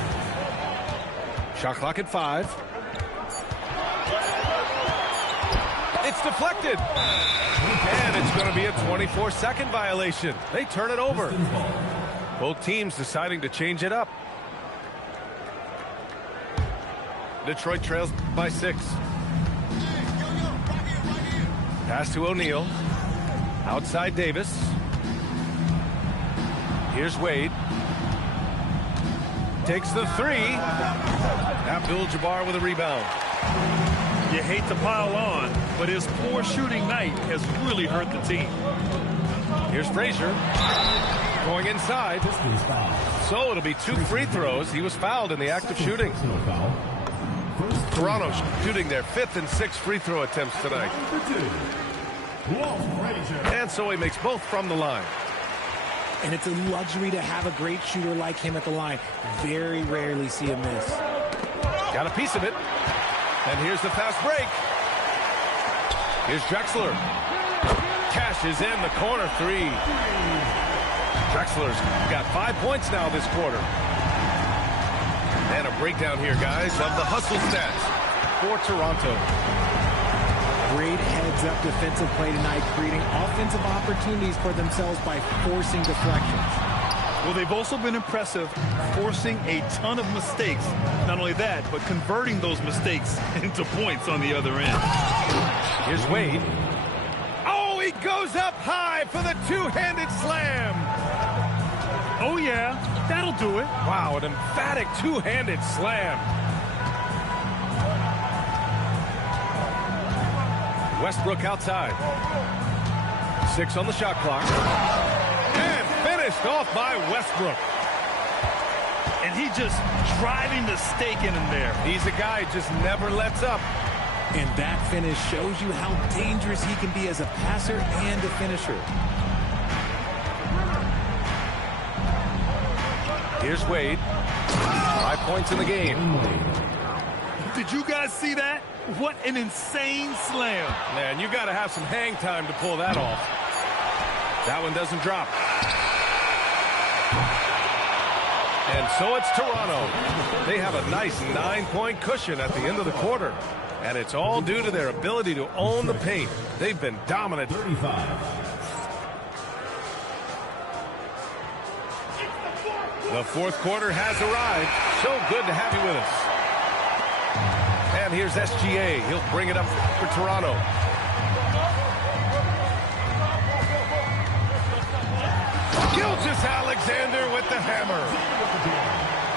Shot clock at 5. It's deflected. And it's going to be a 24-second violation. They turn it over. Both teams deciding to change it up. Detroit trails by 6. Pass to O'Neal. Outside Davis. Here's Wade. Takes the 3. Abdul-Jabbar with a rebound. You hate to pile on, but his poor shooting night has really hurt the team. Here's Frazier. Going inside. So it'll be 2 free throws. He was fouled in the act of shooting. Toronto shooting their 5th and 6th free throw attempts tonight. And so he makes both from the line. And it's a luxury to have a great shooter like him at the line. Very rarely see a miss. Got a piece of it. And here's the fast break. Here's Drexler. Cashes in the corner 3. Drexler's got 5 points now this quarter. And a breakdown here, guys, of the hustle stats for Toronto. Great heads-up defensive play tonight, creating offensive opportunities for themselves by forcing deflections. Well, they've also been impressive, forcing a ton of mistakes. Not only that, but converting those mistakes into points on the other end. Here's Wade. Oh, he goes up high for the 2-handed slam. Oh, yeah, that'll do it. Wow, an emphatic 2-handed slam. Westbrook outside. 6 on the shot clock. And finished Passed off by Westbrook. And he just driving the stake in him there. He's a guy who just never lets up. And that finish shows you how dangerous he can be as a passer and a finisher. Here's Wade. 5 points in the game. Did you guys see that? What an insane slam. Man, you got to have some hang time to pull that off. That one doesn't drop. And so it's Toronto. They have a nice 9-point cushion at the end of the quarter. And it's all due to their ability to own the paint. They've been dominant. 35. The fourth quarter has arrived. So good to have you with us. And here's SGA. He'll bring it up for Toronto. Gilgeous-Alexander with the hammer.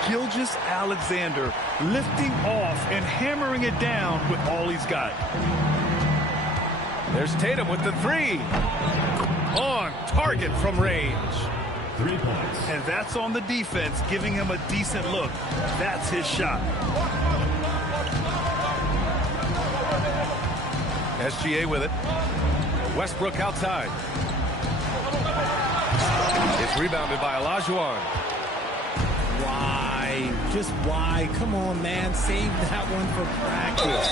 Gilgeous-Alexander lifting off and hammering it down with all he's got. There's Tatum with the three. On target from range. 3 points. And that's on the defense, giving him a decent look. That's his shot. SGA with it. Westbrook outside. It's rebounded by Olajuwon. Why? Just why? Come on, man. Save that one for practice.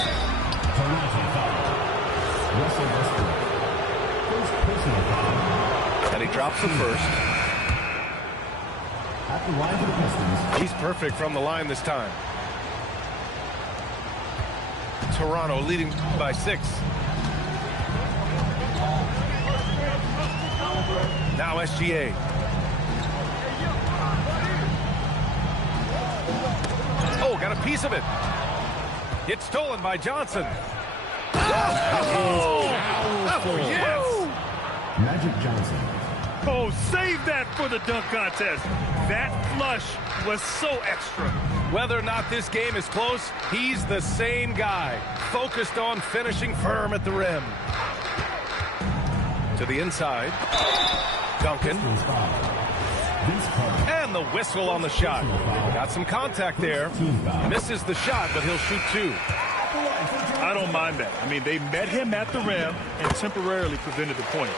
Toronto foul. Russell Westbrook. First personal foul. And he drops the first. At the line for the Pistons. He's perfect from the line this time. Toronto leading by 6. Now SGA. Oh, got a piece of it. It's stolen by Johnson. Oh, yes. Magic Johnson. Oh, save that for the dunk contest. That flush was so extra. Whether or not this game is close, he's the same guy, focused on finishing firm at the rim. To the inside. Duncan. And the whistle on the shot. Got some contact there. Misses the shot, but he'll shoot 2. I don't mind that. I mean, they met him at the rim and temporarily prevented the points.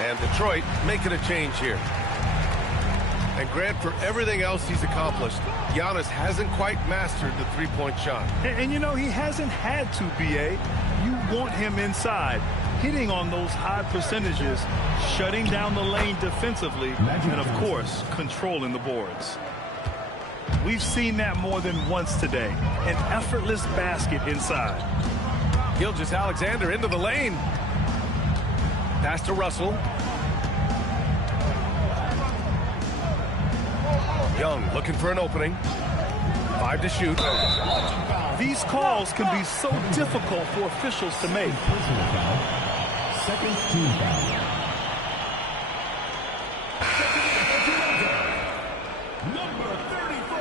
And Detroit making a change here. And Grant, for everything else he's accomplished, Giannis hasn't quite mastered the three-point shot. And you know, he hasn't had to, B.A. You want him inside, hitting on those high percentages, shutting down the lane defensively, and, of course, controlling the boards. We've seen that more than once today. An effortless basket inside. Gilgeous-Alexander into the lane. Pass to Russell. Young looking for an opening. 5 to shoot. These calls can be so difficult for officials to make. Personal foul. Second team foul. Number 34.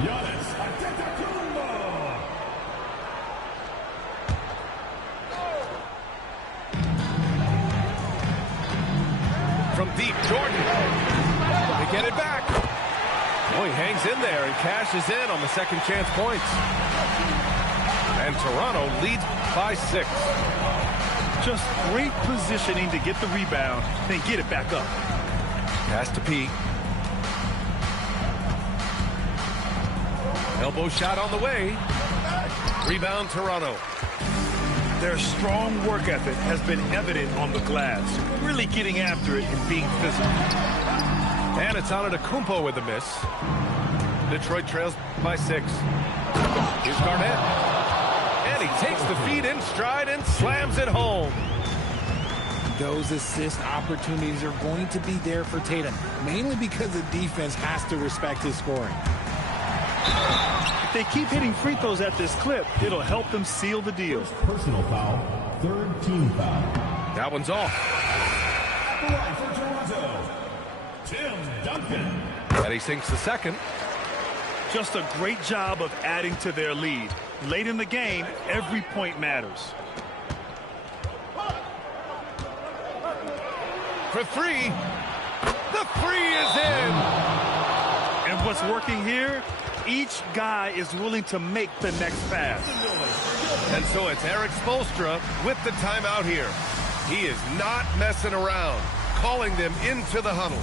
Giannis Antetokounmpo. From deep, Jordan. They get it back. Oh, he hangs in there and cashes in on the second chance points. And Toronto leads by 6. Just great positioning to get the rebound, then get it back up. Pass to P. Elbow shot on the way. Rebound, Toronto. Their strong work ethic has been evident on the glass, really getting after it and being physical. And it's Antetokounmpo with a miss. Detroit trails by 6. Here's Garnett. And he takes the feed in stride and slams it home. Those assist opportunities are going to be there for Tatum, mainly because the defense has to respect his scoring. If they keep hitting free throws at this clip, it'll help them seal the deal. Personal foul. Third team foul. That one's off. At the line for Toronto, Tim Duncan. And he sinks the second. Just a great job of adding to their lead. Late in the game, every point matters. For 3. three is in. And what's working here? Each guy is willing to make the next pass. And so it's Eric Spoelstra with the timeout here. He is not messing around, calling them into the huddle.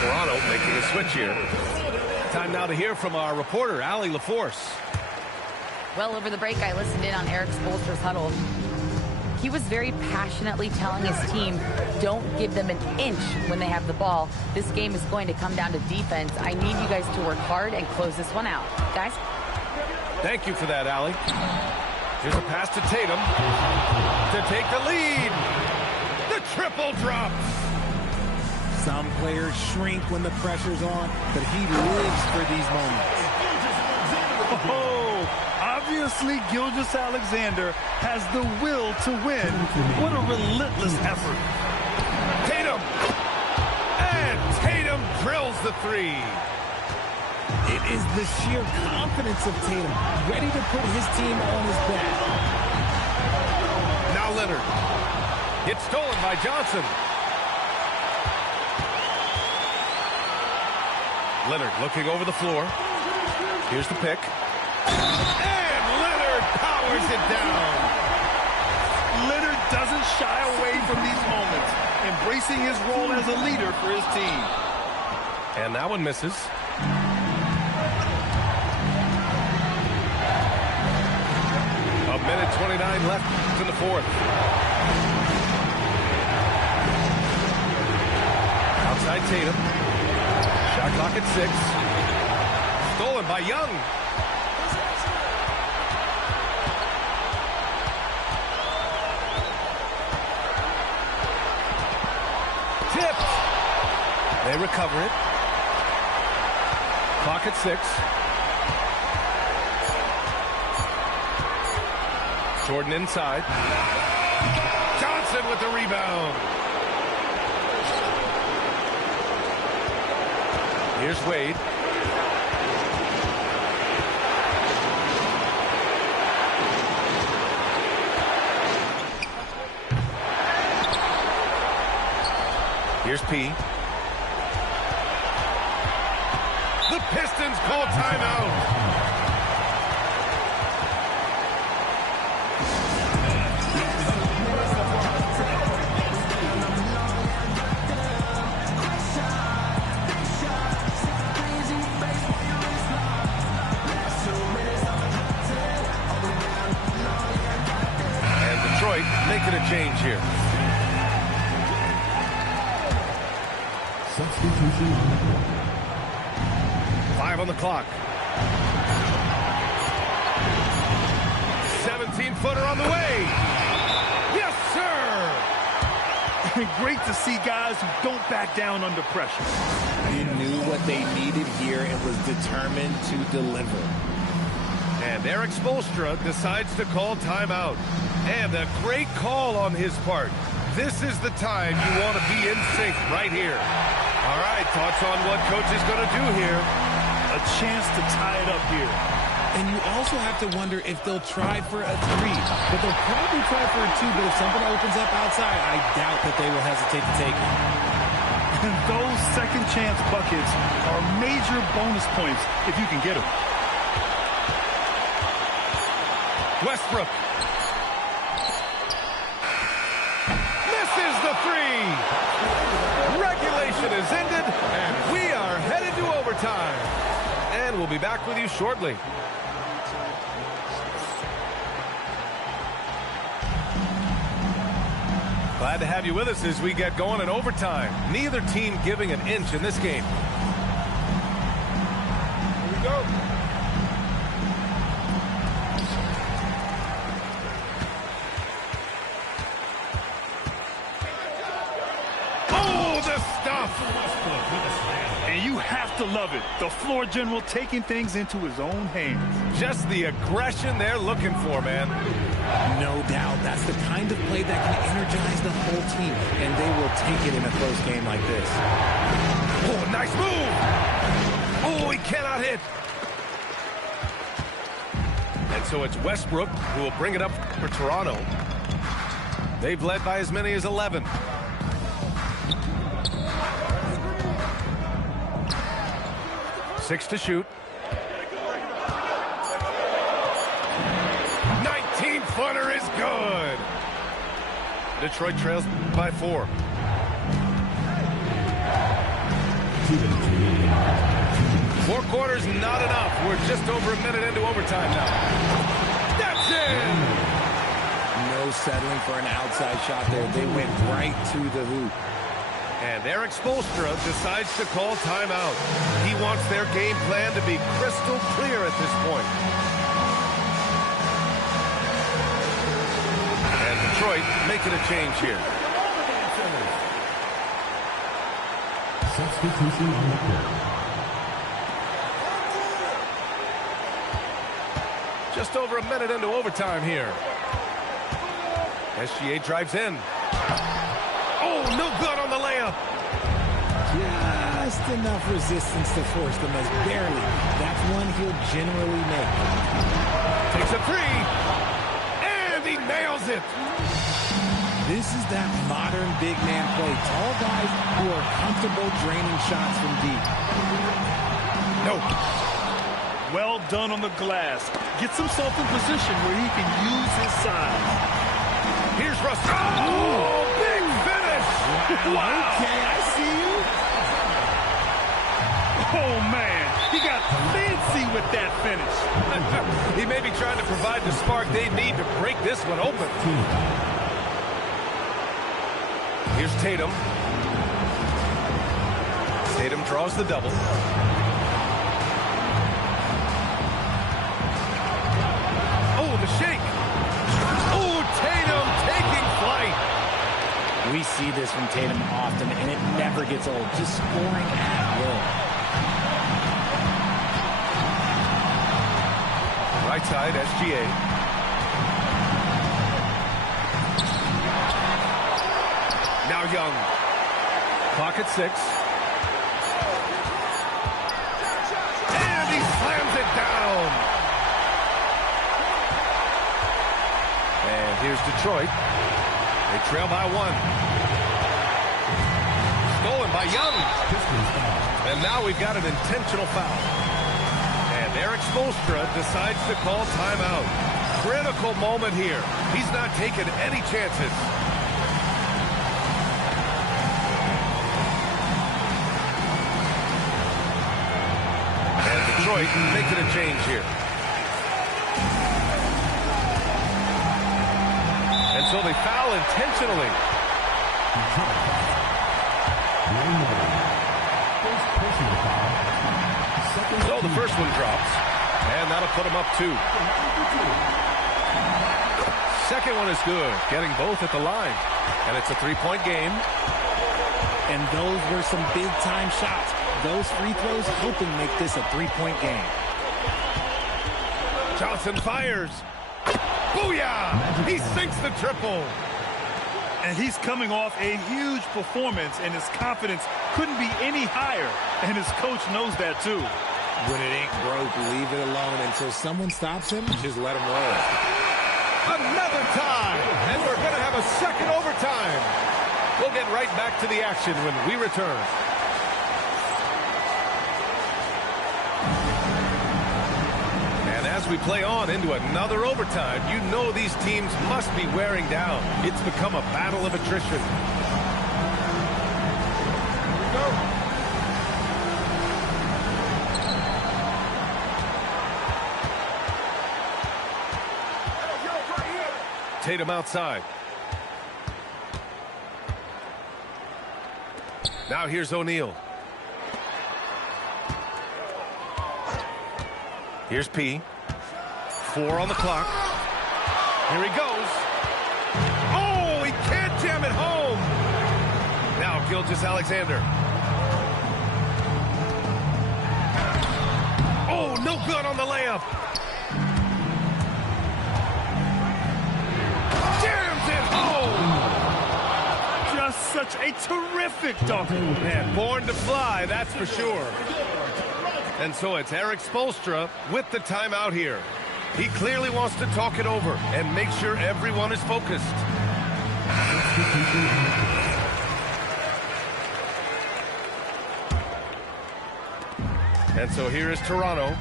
Toronto making a switch here. Time now to hear from our reporter, Allie LaForce. Well, over the break, I listened in on Eric Spoelstra's huddle. He was very passionately telling his team, don't give them an inch when they have the ball. This game is going to come down to defense. I need you guys to work hard and close this one out. Guys? Thank you for that, Allie. Here's a pass to Tatum to take the lead. The triple drops. Some players shrink when the pressure's on, but he lives for these moments. Oh, obviously Gilgeous-Alexander has the will to win. What a relentless effort. Tatum. And Tatum drills the three. It is the sheer confidence of Tatum, ready to put his team on his back. Now Leonard. It's stolen by Johnson. Leonard looking over the floor. Here's the pick. And Leonard powers it down. Leonard doesn't shy away from these moments, embracing his role as a leader for his team. And that one misses. A minute 29 left in the fourth. Outside Tatum. Shot clock at 6. Stolen by Young. Tipped. They recover it. Clock at 6. Jordan inside. Johnson with the rebound. Here's Wade. Here's P. The Pistons call timeout. Making a change here. Substitution on the court. 5 on the clock. 17-footer on the way. Yes, sir. Great to see guys who don't back down under pressure. He knew what they needed here and was determined to deliver. And Eric Spoelstra decides to call timeout. And a great call on his part. This is the time you want to be in sync right here. All right, thoughts on what coach is going to do here? A chance to tie it up here. And you also have to wonder if they'll try for a 3. But they'll probably try for a 2, but if something opens up outside, I doubt that they will hesitate to take it. And those second chance buckets are major bonus points if you can get them. Westbrook. Misses the 3. Regulation is ended, and we are headed to overtime. And we'll be back with you shortly. Glad to have you with us as we get going in overtime. Neither team giving an inch in this game. Here we go. Oh, the stuff! And you have to love it. The floor general taking things into his own hands. Just the aggression they're looking for, man. No doubt. That's the kind of play that can energize the whole team, and they will take it in a close game like this. Oh, nice move! Oh, he cannot hit. And so it's Westbrook who will bring it up for Toronto. They've led by as many as 11. 6 to shoot. 19-footer is good. Detroit trails by 4. Four quarters, not enough. We're just over a minute into overtime now. That's in! No settling for an outside shot there. They went right to the hoop. And Eric Spoelstra decides to call timeout. He wants their game plan to be crystal clear at this point. And Detroit making a change here. Substitution on the court. Just over a minute into overtime here. SGA drives in. Oh, no good on the layup. Just enough resistance to force the miss. Barely. That's one he'll generally make. Takes a 3. And he nails it. This is that modern big man play. Tall guys who are comfortable draining shots from deep. Nope. Well done on the glass. Gets himself in position where he can use his size. Here's Russell. Oh, big finish. Wow. Okay, I see you. Oh, man. He got fancy with that finish. He may be trying to provide the spark they need to break this one open. Here's Tatum. Tatum draws the double. Oh, the shake. Oh, Tatum taking flight. We see this from Tatum often, and it never gets old. Just scoring at will. Right side, SGA. Now Young. Clock at 6. And he slams it down. And here's Detroit. They trail by 1. Stolen by Young. And now we've got an intentional foul. And Eric Spoelstra decides to call timeout. Critical moment here. He's not taking any chances. And Detroit making a change here. And so they foul intentionally. So the first one drops. And that'll put them up 2. Second one is good. Getting both at the line. And it's a 3-point game. And those were some big-time shots. Those free throws helping make this a 3-point game. Johnson fires. Booyah! He sinks the triple. And he's coming off a huge performance, and his confidence couldn't be any higher. And his coach knows that, too. When it ain't broke, leave it alone until someone stops him. Just let him roll. Another tie. And we're going to have a second overtime. We'll get right back to the action when we return. And as we play on into another overtime, you know these teams must be wearing down. It's become a battle of attrition. Here we go. Tatum outside. Now here's O'Neal. Here's P. 4 on the clock. Here he goes. Oh, he can't jam it home. Now Gilgeous-Alexander. Oh, no good on the layup. Jams it home. Just such a terrific dunk. Man, born to fly, that's for sure. And so it's Eric Spoelstra with the timeout here. He clearly wants to talk it over and make sure everyone is focused. And so here is Toronto.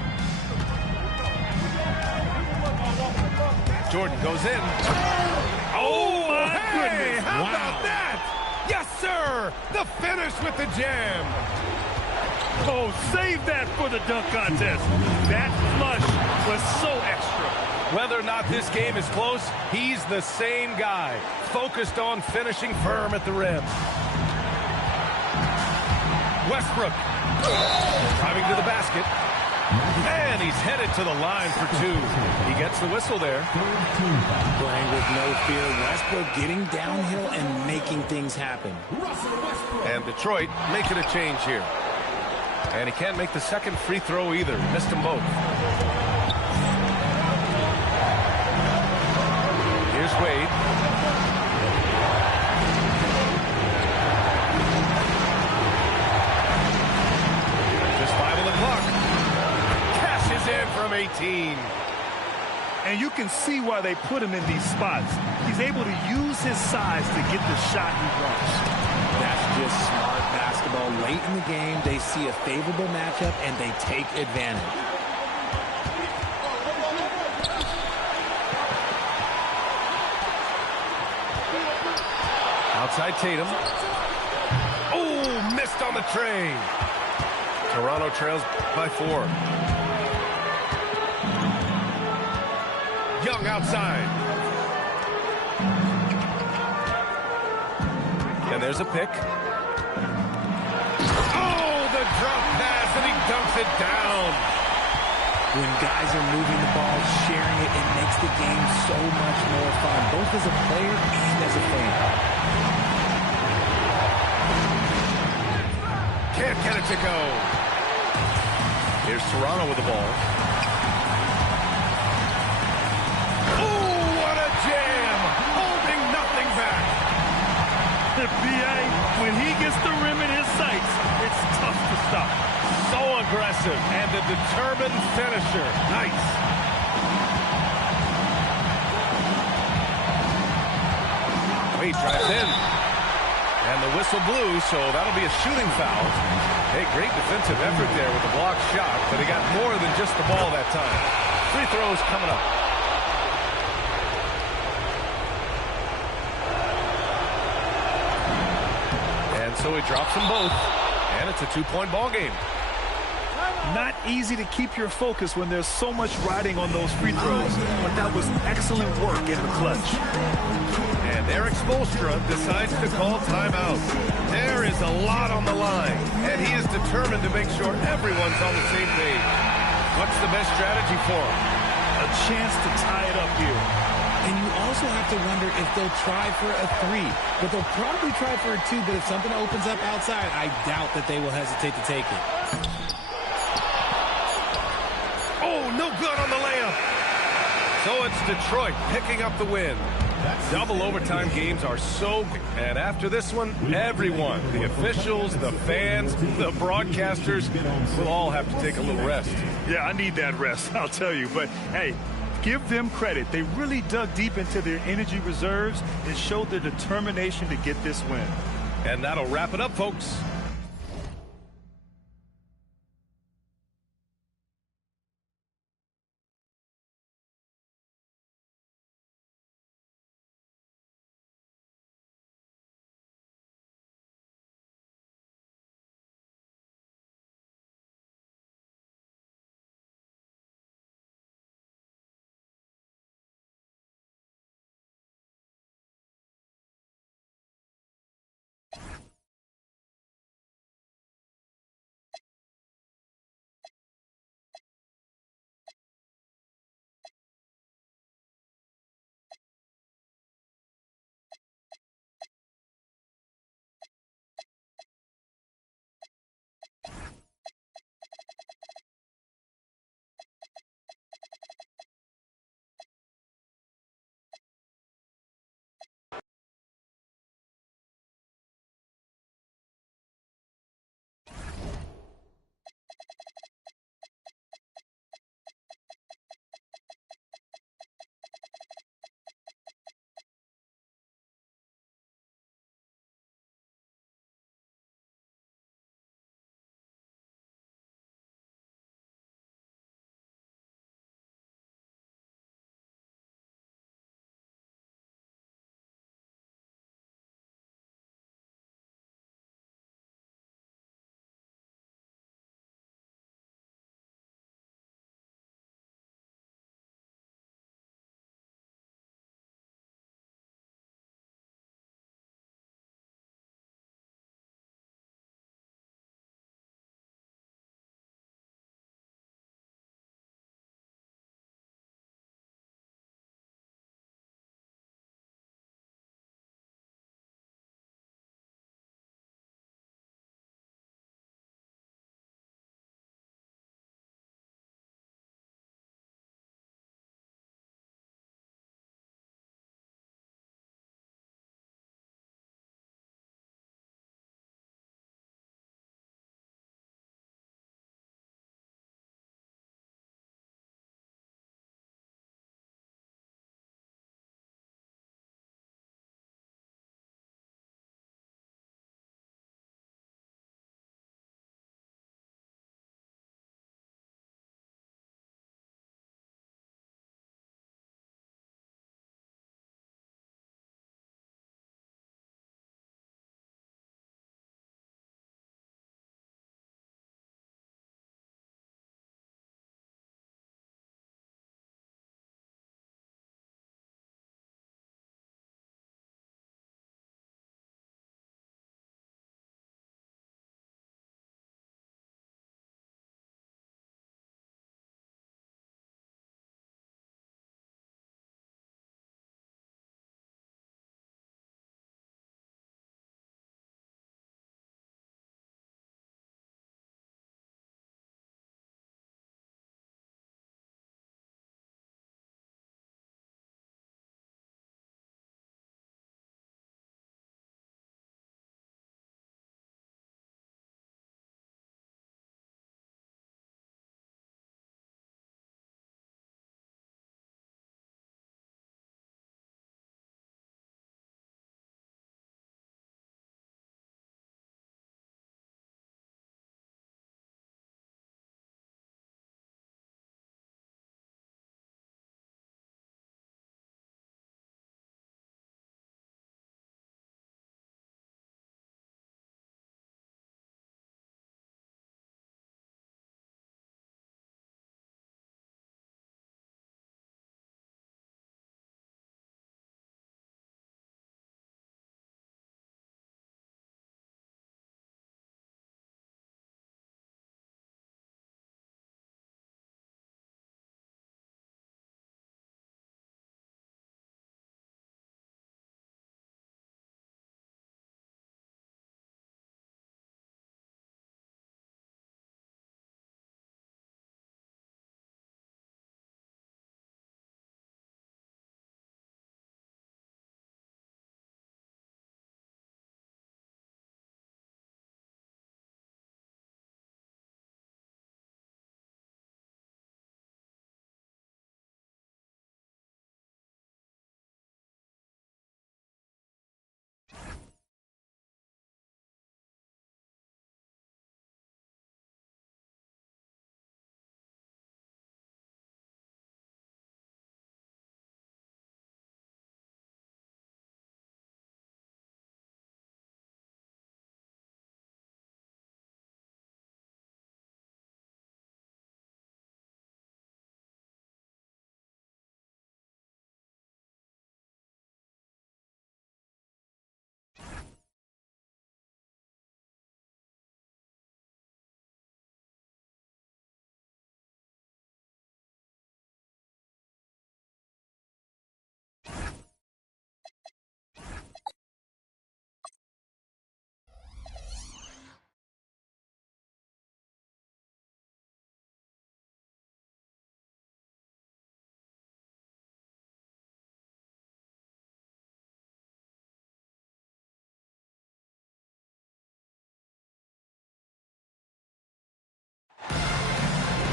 Jordan goes in. Oh, my goodness. How about that? Yes, sir. The finish with the jam. Oh, save that for the dunk contest. That flush was so extra. Whether or not this game is close, he's the same guy, focused on finishing firm at the rim. Westbrook driving to the basket. And he's headed to the line for two. He gets the whistle there. Playing with no fear. Westbrook getting downhill and making things happen. And Detroit making a change here. And he can't make the second free throw either. Missed them both. Here's Wade. Just 5 on the clock. Cashes in from 18. And you can see why they put him in these spots. He's able to use his size to get the shot he wants. That's just smart basketball. Late in the game, they see a favorable matchup, and they take advantage. Outside Tatum. Oh, missed on the tray. Toronto trails by 4. Young outside. And there's a pick. Oh, the drop pass, and he dumps it down. When guys are moving the ball, sharing it, it makes the game so much more fun, both as a player and as a fan. Can't get it to go. Here's Toronto with the ball. Oh, what a jam! Holding nothing back. B.A., when he gets the rim in his sights, it's tough to stop. So aggressive and a determined finisher. Nice. Wade drives in. And the whistle blew, so that'll be a shooting foul. Hey, great defensive effort there with the blocked shot, but he got more than just the ball that time. Free throws coming up. And so he drops them both, and it's a 2-point ball game. Not easy to keep your focus when there's so much riding on those free throws, but that was excellent work in the clutch. And Eric Spoelstra decides to call timeout. There is a lot on the line, and he is determined to make sure everyone's on the same page. What's the best strategy for him? A chance to tie it up here. And you also have to wonder if they'll try for a 3. But they'll probably try for a 2, but if something opens up outside, I doubt that they will hesitate to take it. Oh, no good on the layup. So it's Detroit picking up the win. Double overtime games are so good. And after this one, everyone, the officials, the fans, the broadcasters, will all have to take a little rest. Yeah, I need that rest, I'll tell you. But, hey, give them credit. They really dug deep into their energy reserves and showed their determination to get this win. And that'll wrap it up, folks.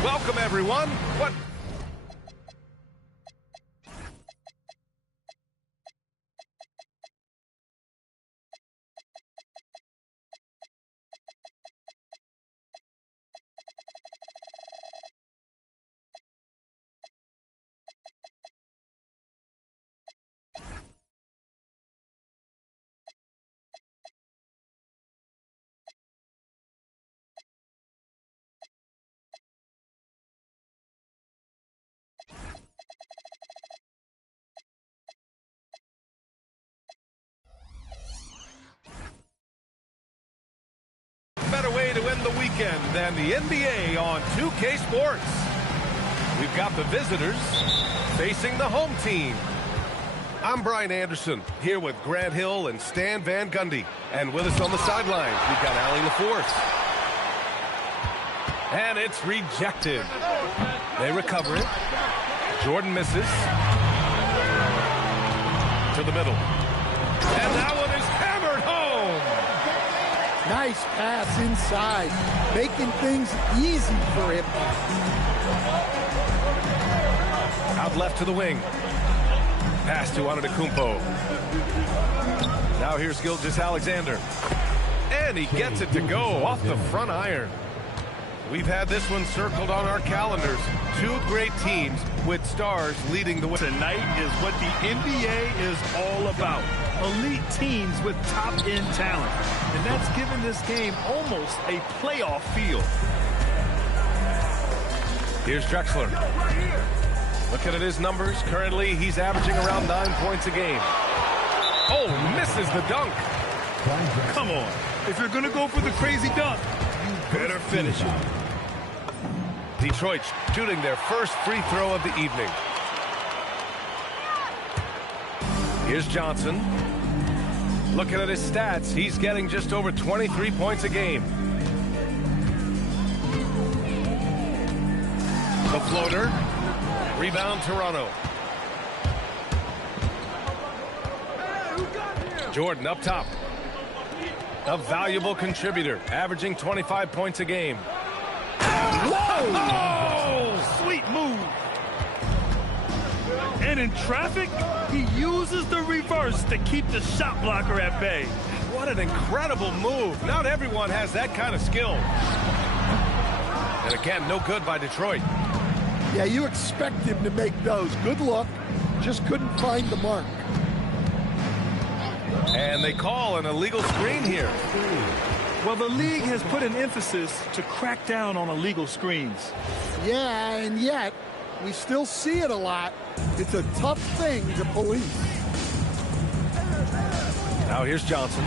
Welcome, everyone. What? Better way to end the weekend than the NBA on 2K Sports. We've got the visitors facing the home team. I'm Brian Anderson, here with Grant Hill and Stan Van Gundy. And with us on the sidelines, we've got Allie LaForce. And it's rejected. They recover it. Jordan misses. To the middle. And that one is hammered home. Nice pass inside, making things easy for him. Out left to the wing. Pass to Antetokounmpo. Now here's Gilgeous-Alexander. And he gets it to go off the front iron. We've had this one circled on our calendars. Two great teams with stars leading the way. Tonight is what the NBA is all about. Elite teams with top-end talent. And that's given this game almost a playoff feel. Here's Drexler. Looking at his numbers, currently he's averaging around 9 points a game. Oh, misses the dunk. Come on. If you're going to go for the crazy dunk, you better finish it. Detroit shooting their first free throw of the evening. Here's Johnson. Looking at his stats, he's getting just over 23 points a game. The floater. Rebound Toronto. Jordan up top. A valuable contributor, averaging 25 points a game. Whoa! Oh, sweet move. And in traffic, he uses the reverse to keep the shot blocker at bay. What an incredible move. Not everyone has that kind of skill. And again, no good by Detroit. Yeah, you expect him to make those. Good luck. Just couldn't find the mark. And they call an illegal screen here. Well, the league has put an emphasis to crack down on illegal screens. Yeah, and yet, we still see it a lot. It's a tough thing to police. Now here's Johnson.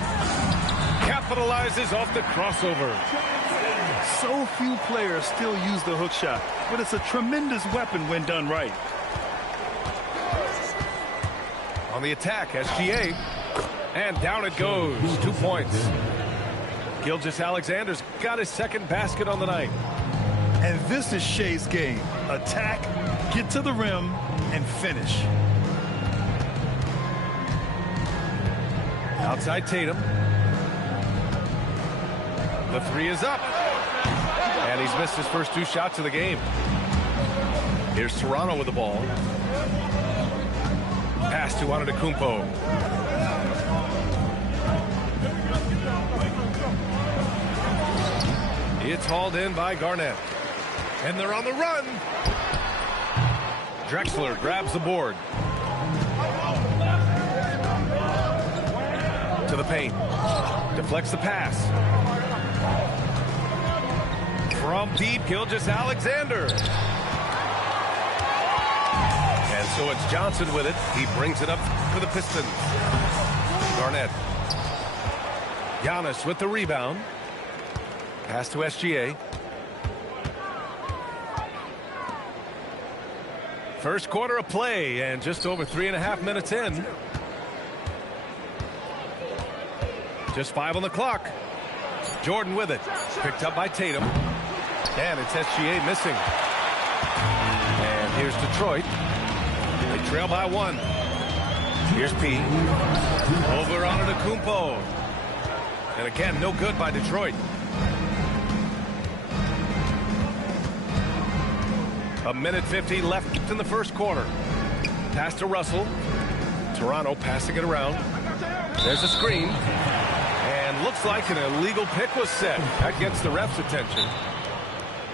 Capitalizes off the crossover. So few players still use the hook shot, but it's a tremendous weapon when done right. On the attack, SGA. And down it goes. 2 points. Gilgeous-Alexander's got his second basket on the night. And this is Shea's game. Attack, get to the rim, and finish. Outside Tatum. The three is up. And he's missed his first 2 shots of the game. Here's Toronto with the ball. Pass to Antetokounmpo. It's hauled in by Garnett. And they're on the run. Drexler grabs the board. To the paint. Deflects the pass. From deep, Gilgeous-Alexander. And so it's Johnson with it. He brings it up for the Pistons. Garnett. Giannis with the rebound. Pass to SGA. First quarter of play and just over 3.5 minutes in. Just 5 on the clock. Jordan with it. Picked up by Tatum. And it's SGA missing. And here's Detroit. They trail by 1. Here's P. Over on Antetokounmpo. And again, no good by Detroit. A minute 50 left in the first quarter. Pass to Russell. Toronto passing it around. There's a screen. And looks like an illegal pick was set. That gets the ref's attention.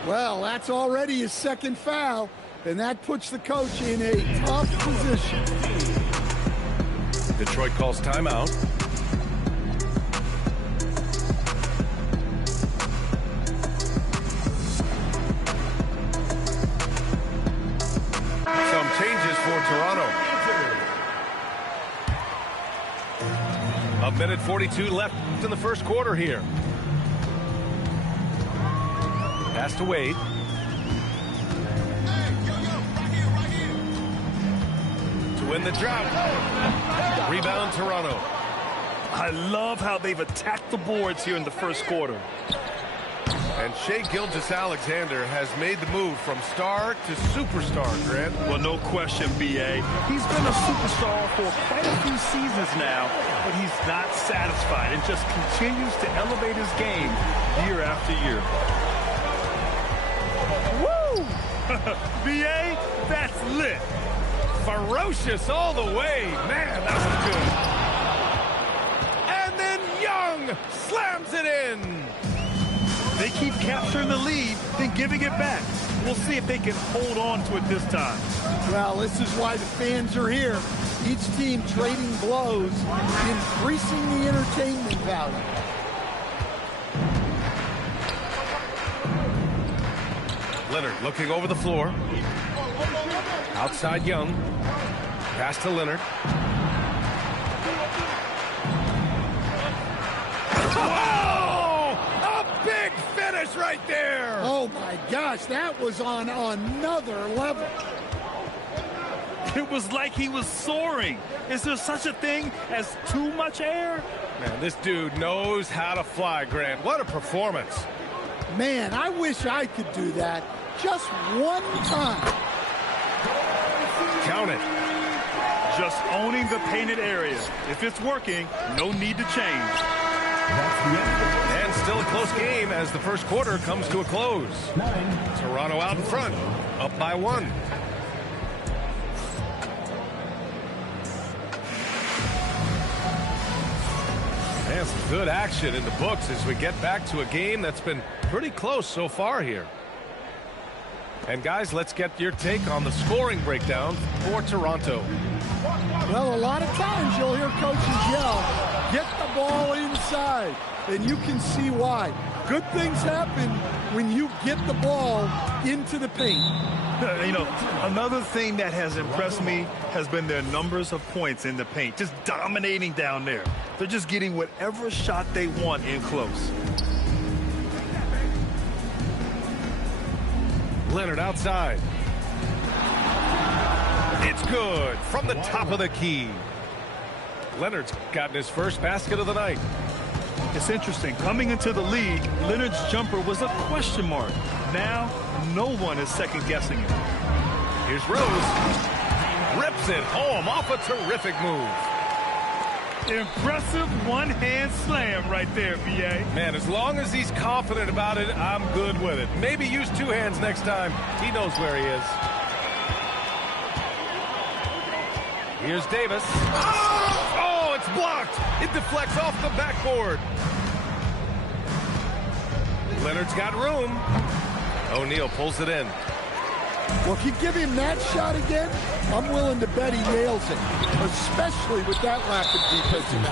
Well, that's already his second foul, and that puts the coach in a tough position. Detroit calls timeout. Some changes for Toronto. A minute 42 left in the first quarter here. Pass to Wade. To win the drought. Rebound Toronto. I love how they've attacked the boards here in the first quarter. And Shai Gilgeous-Alexander has made the move from star to superstar, Grant. Well, no question, B.A. He's been a superstar for quite a few seasons now, but he's not satisfied and just continues to elevate his game year after year. Woo! B.A., that's lit. Ferocious all the way. Man, that was good. And then Young slams it in. They keep capturing the lead, then giving it back. We'll see if they can hold on to it this time. Well, this is why the fans are here. Each team trading blows, increasing the entertainment value. Leonard looking over the floor. Outside Young. Pass to Leonard. Big finish right there. Oh, my gosh, that was on another level. It was like he was soaring. Is there such a thing as too much air? Man, this dude knows how to fly, Grant. What a performance. Man, I wish I could do that just one time. Count it. Just owning the painted area. If it's working, no need to change. And still a close game as the first quarter comes to a close. Toronto out in front, up by 1. And some good action in the books as we get back to a game that's been pretty close so far here. And guys, let's get your take on the scoring breakdown for Toronto. Well, a lot of times you'll hear coaches yell, get the ball inside, and you can see why. Good things happen when you get the ball into the paint. You know, another thing that has impressed me has been their numbers of points in the paint, just dominating down there. They're just getting whatever shot they want in close. Leonard outside. It's good from the top of the key. Leonard's gotten his first basket of the night. It's interesting. Coming into the league, Leonard's jumper was a question mark. Now, no one is second-guessing it. Here's Rose. Rips it home off a terrific move. Impressive one-hand slam right there, B.A. Man, as long as he's confident about it, I'm good with it. Maybe use 2 hands next time. He knows where he is. Here's Davis. Oh, it's blocked. It deflects off the backboard. Leonard's got room. O'Neal pulls it in. Well, if you give him that shot again, I'm willing to bet he nails it, especially with that lack of defensive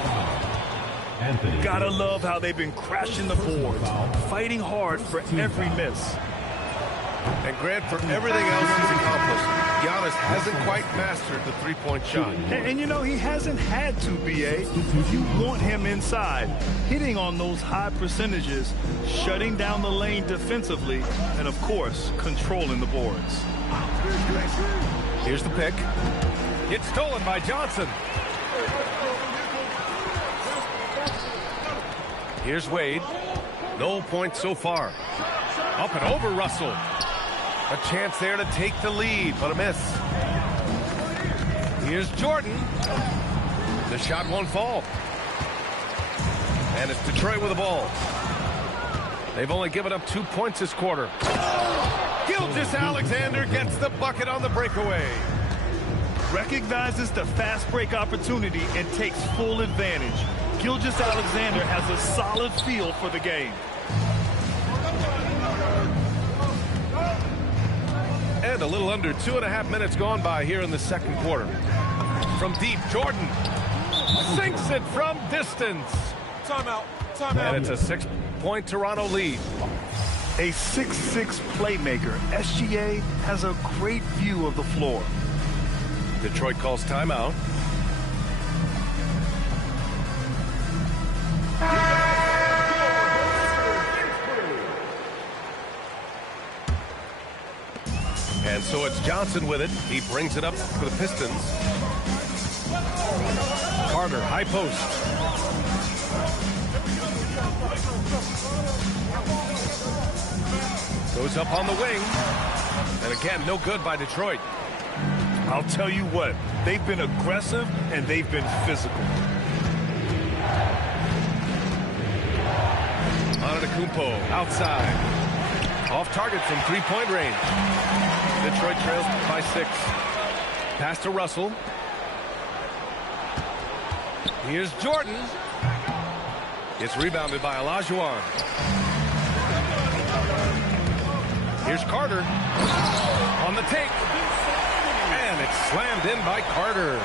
effort. Gotta love how they've been crashing the boards, fighting hard for every miss. And Grant, for everything else he's accomplished, Giannis hasn't quite mastered the three-point shot. And you know, he hasn't had to, B.A. You want him inside, hitting on those high percentages, shutting down the lane defensively, and, of course, controlling the boards. Here's the pick. It's stolen by Johnson. Here's Wade. No points so far. Up and over Russell. A chance there to take the lead, but a miss. Here's Jordan. The shot won't fall. And it's Detroit with the ball. They've only given up 2 points this quarter. Gilgeous-Alexander gets the bucket on the breakaway. Recognizes the fast break opportunity and takes full advantage. Gilgeous-Alexander has a solid feel for the game. And a little under 2.5 minutes gone by here in the second quarter. From deep, Jordan sinks it from distance. Timeout. And it's a 6-point Toronto lead. A 6'6" playmaker, SGA has a great view of the floor. Detroit calls timeout. And so it's Johnson with it. He brings it up for the Pistons. Carter, high post. Goes up on the wing. And again, no good by Detroit. I'll tell you what, they've been aggressive and they've been physical. Antetokounmpo outside. Off target from three-point range. Detroit trails by 6. Pass to Russell. Here's Jordan. It's rebounded by Olajuwon. Here's Carter. On the take. And it's slammed in by Carter.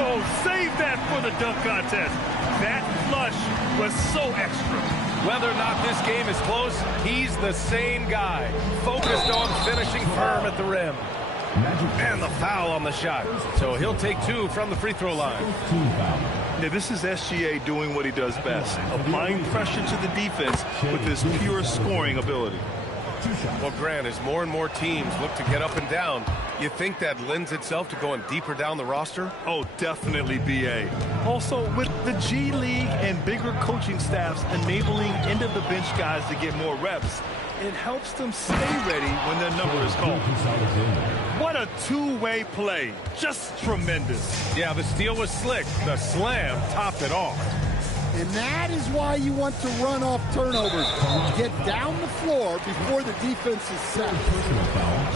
Oh, save that for the dunk contest. That flush was so extra. Whether or not this game is close, he's the same guy. Focused on finishing firm at the rim. And the foul on the shot. So he'll take 2 from the free throw line. Now, this is SGA doing what he does best. Applying pressure to the defense with his pure scoring ability. Well, Grant, as more and more teams look to get up and down, you think that lends itself to going deeper down the roster? Oh, definitely, BA. Also, with the G League and bigger coaching staffs enabling end-of-the-bench guys to get more reps, it helps them stay ready when their number is called. What a two-way play. Just tremendous. Yeah, the steal was slick. The slam topped it off. And that is why you want to run off turnovers. Get down the floor before the defense is set.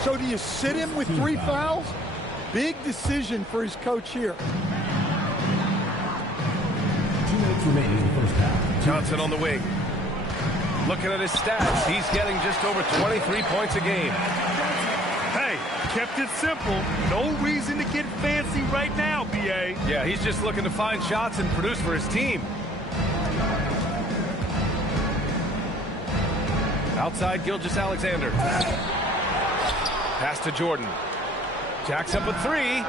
So do you sit him with 3 fouls? Big decision for his coach here. 2 minutes remaining in the first half. Johnson on the wing. Looking at his stats, he's getting just over 23 points a game. Hey, kept it simple. No reason to get fancy right now, BA. Yeah, he's just looking to find shots and produce for his team. Outside, Gilgeous-Alexander. Pass to Jordan. Jacks up a 3.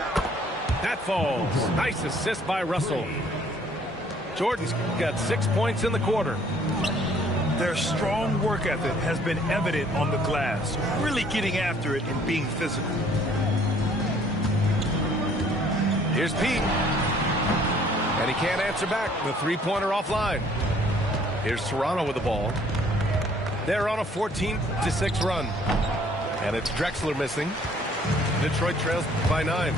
That falls. Nice assist by Russell. Jordan's got 6 points in the quarter. Their strong work ethic has been evident on the glass, really getting after it and being physical. Here's Pete. And he can't answer back. The three-pointer offline. Here's Toronto with the ball. They're on a 14-6 run. And it's Drexler missing. Detroit trails by 9.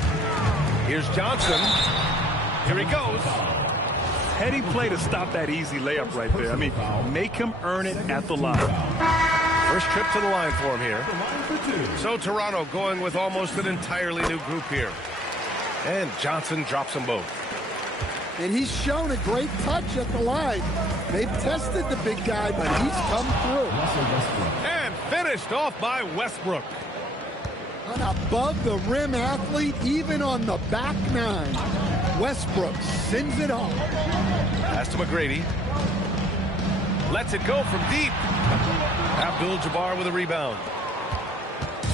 Here's Johnson. Here he goes. Heady play to stop that easy layup right there. I mean, make him earn it at the line. First trip to the line for him here. So Toronto going with almost an entirely new group here. And Johnson drops them both. And he's shown a great touch at the line. They've tested the big guy, but he's come through. And finished off by Westbrook. An above-the-rim athlete, even on the back 9. Westbrook sends it home. Pass to McGrady. Lets it go from deep. Abdul-Jabbar with a rebound.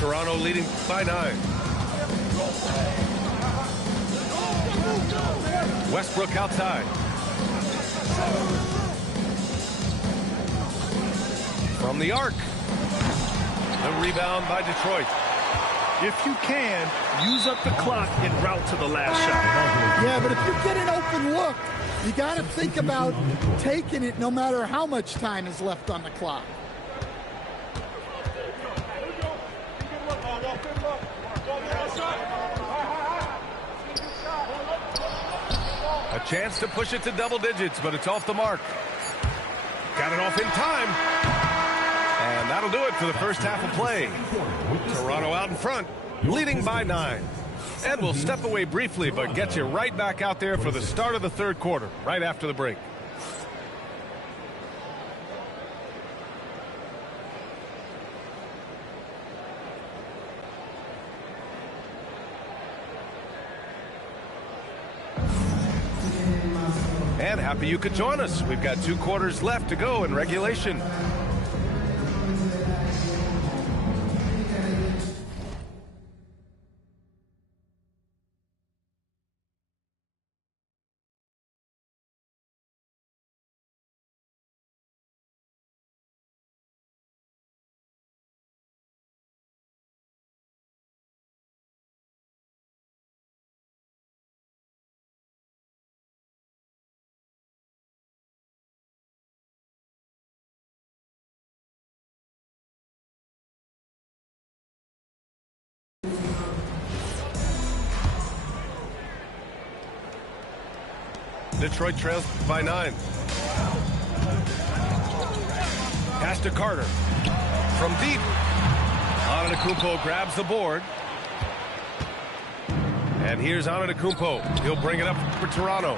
Toronto leading by 9. Westbrook outside. From the arc. The rebound by Detroit. If you can, use up the clock en route to the last shot. Yeah, but if you get an open look, you got to think about taking it no matter how much time is left on the clock. A chance to push it to double digits, but it's off the mark. Got it off in time. And that'll do it for the first half of play. Toronto out in front, leading by 9. And we'll step away briefly, but get you right back out there for the start of the third quarter, right after the break. And happy you could join us. We've got 2 quarters left to go in regulation. Detroit trails by 9. Pass to Carter. From deep. Antetokounmpo grabs the board. And here's Antetokounmpo. He'll bring it up for Toronto.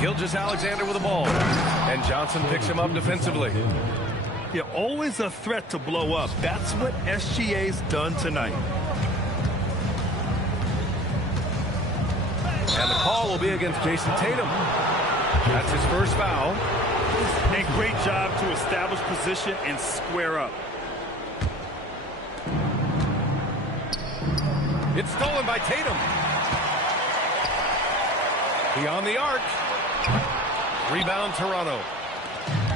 Gilgeous-Alexander with the ball. And Johnson picks him up defensively. Yeah, always a threat to blow up. That's what SGA's done tonight. And the call will be against Jason Tatum. That's his first foul. A great job to establish position and square up. It's stolen by Tatum. Beyond the arc. Rebound Toronto.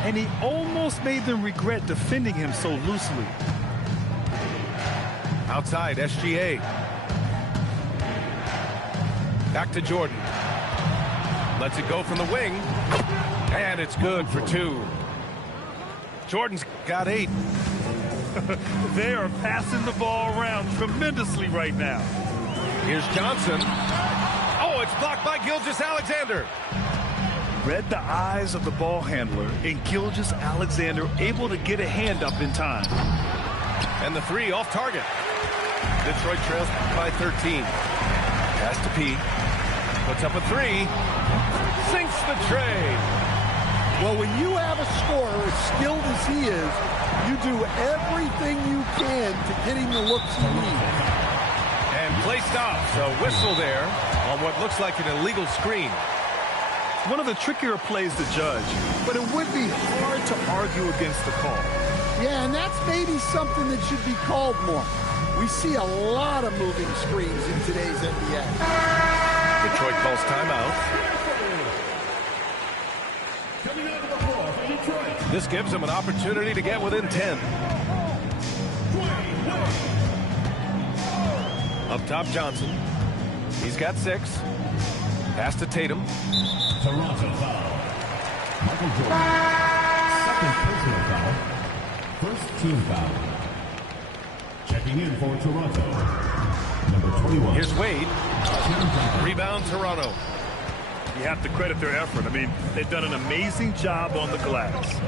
And he almost made them regret defending him so loosely. Outside, SGA. Back to Jordan. Lets it go from the wing. And it's good for 2. Jordan's got 8. They are passing the ball around tremendously right now. Here's Johnson. Oh, it's blocked by Gilgeous-Alexander. Read the eyes of the ball handler, and Gilgeous-Alexander able to get a hand up in time. And the 3 off target. Detroit trails by 13. Pass to P. Puts up a 3. Sinks the tray. Well, when you have a scorer as skilled as he is, you do everything you can to get him the looks he needs. And play stops. A whistle there on what looks like an illegal screen. One of the trickier plays to judge, but it would be hard to argue against the call. Yeah, and that's maybe something that should be called more. We see a lot of moving screens in today's NBA. Detroit calls timeout. This gives them an opportunity to get within 10. Up top, Johnson. He's got 6. Pass to Tatum. Toronto foul. Michael Jordan. Second personal foul. First team foul. Checking in for Toronto. Number 21. Here's Wade. Rebound Toronto. You have to credit their effort. I mean, they've done an amazing job on the glass.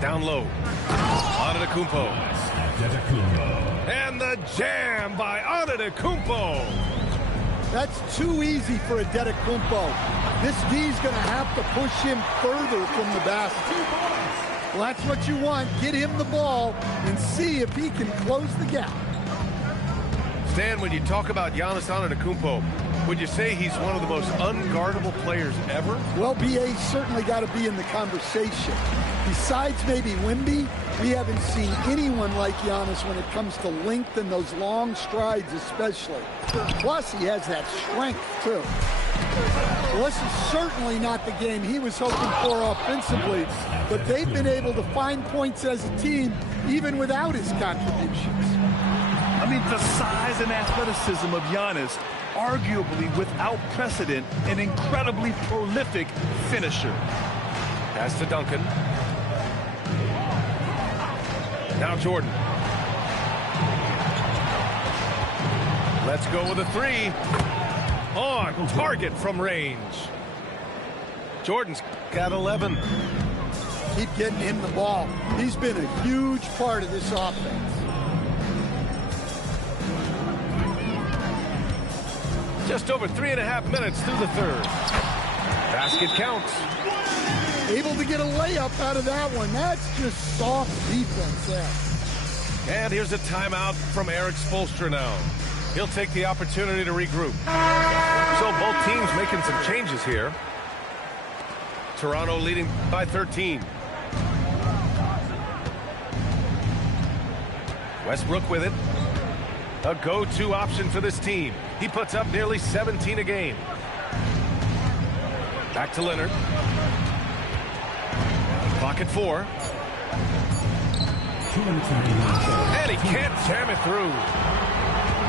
Down low. Antetokounmpo. And the jam by Antetokounmpo. That's too easy for Antetokounmpo. This D's going to have to push him further from the basket. Well, that's what you want. Get him the ball and see if he can close the gap. Stan, when you talk about Giannis Antetokounmpo, would you say he's one of the most unguardable players ever? Well, BA's certainly got to be in the conversation. Besides maybe Wemby, we haven't seen anyone like Giannis when it comes to length and those long strides especially. Plus, he has that strength, too. Well, this is certainly not the game he was hoping for offensively, but they've been able to find points as a team even without his contributions. I mean, the size and athleticism of Giannis, arguably without precedent, an incredibly prolific finisher. Pass to Duncan. Now Jordan. Let's go with a 3. On target from range. Jordan's got 11. keep getting him the ball. He's been a huge part of this offense. Just over 3.5 minutes through the third. Basket counts. Able to get a layup out of that one. That's just soft defense there. And here's a timeout from Eric Spoelstra now. He'll take the opportunity to regroup. So both teams making some changes here. Toronto leading by 13. Westbrook with it. A go-to option for this team. He puts up nearly 17 a game. Back to Leonard. Clock at 4. And he can't jam it through.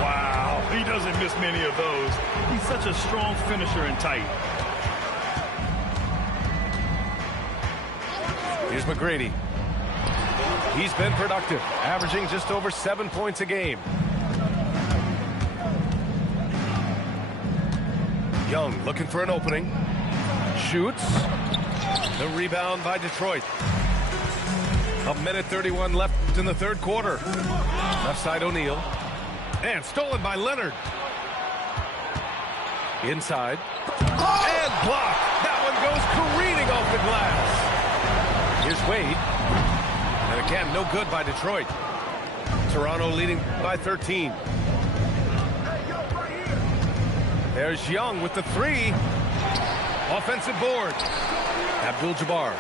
Wow, he doesn't miss many of those. He's such a strong finisher and tight. Here's McGrady. He's been productive, averaging just over 7 points a game. Young looking for an opening. Shoots. The rebound by Detroit. 1:31 left in the third quarter. Left side O'Neal. And stolen by Leonard. Inside. And blocked. That one goes careening off the glass. Here's Wade. And again, no good by Detroit. Toronto leading by 13. There's Young with the 3. Offensive board. Abdul-Jabbar.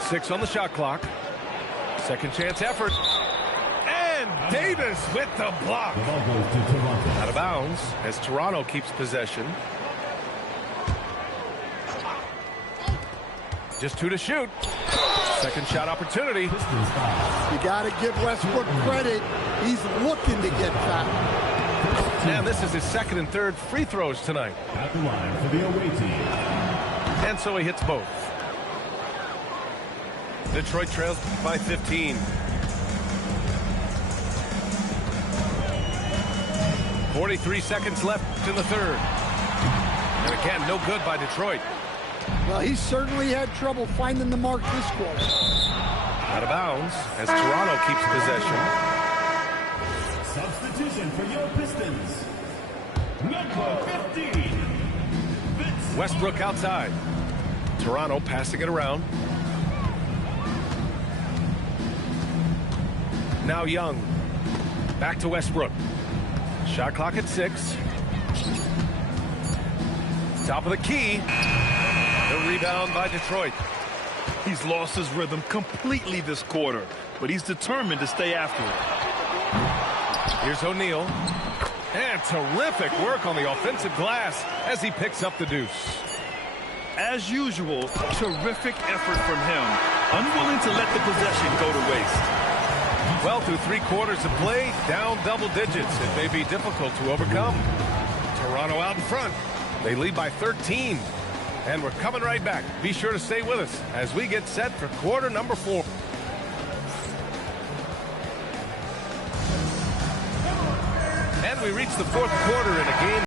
6 on the shot clock. Second chance effort. And Davis with the block. Out of bounds as Toronto keeps possession. Just 2 to shoot. Second shot opportunity. You got to give Westbrook credit. He's looking to get fouled. And this is his second and third free throws tonight. At the line for the away team. And so he hits both. Detroit trails by 15. 43 seconds left in the third. And again, no good by Detroit. Well, he certainly had trouble finding the mark this quarter. Out of bounds as Toronto keeps possession. Substitution for your Pistons. Number 15. Westbrook outside. Toronto passing it around. Now Young. Back to Westbrook. Shot clock at 6. Top of the key. The rebound by Detroit. He's lost his rhythm completely this quarter, but he's determined to stay after it. Here's O'Neal. And terrific work on the offensive glass as he picks up the deuce. As usual, terrific effort from him. Unwilling to let the possession go to waste. Well, through 3 quarters of play, down double digits. It may be difficult to overcome. Toronto out in front. They lead by 13. And we're coming right back. Be sure to stay with us as we get set for quarter number 4. And we reach the fourth quarter in a game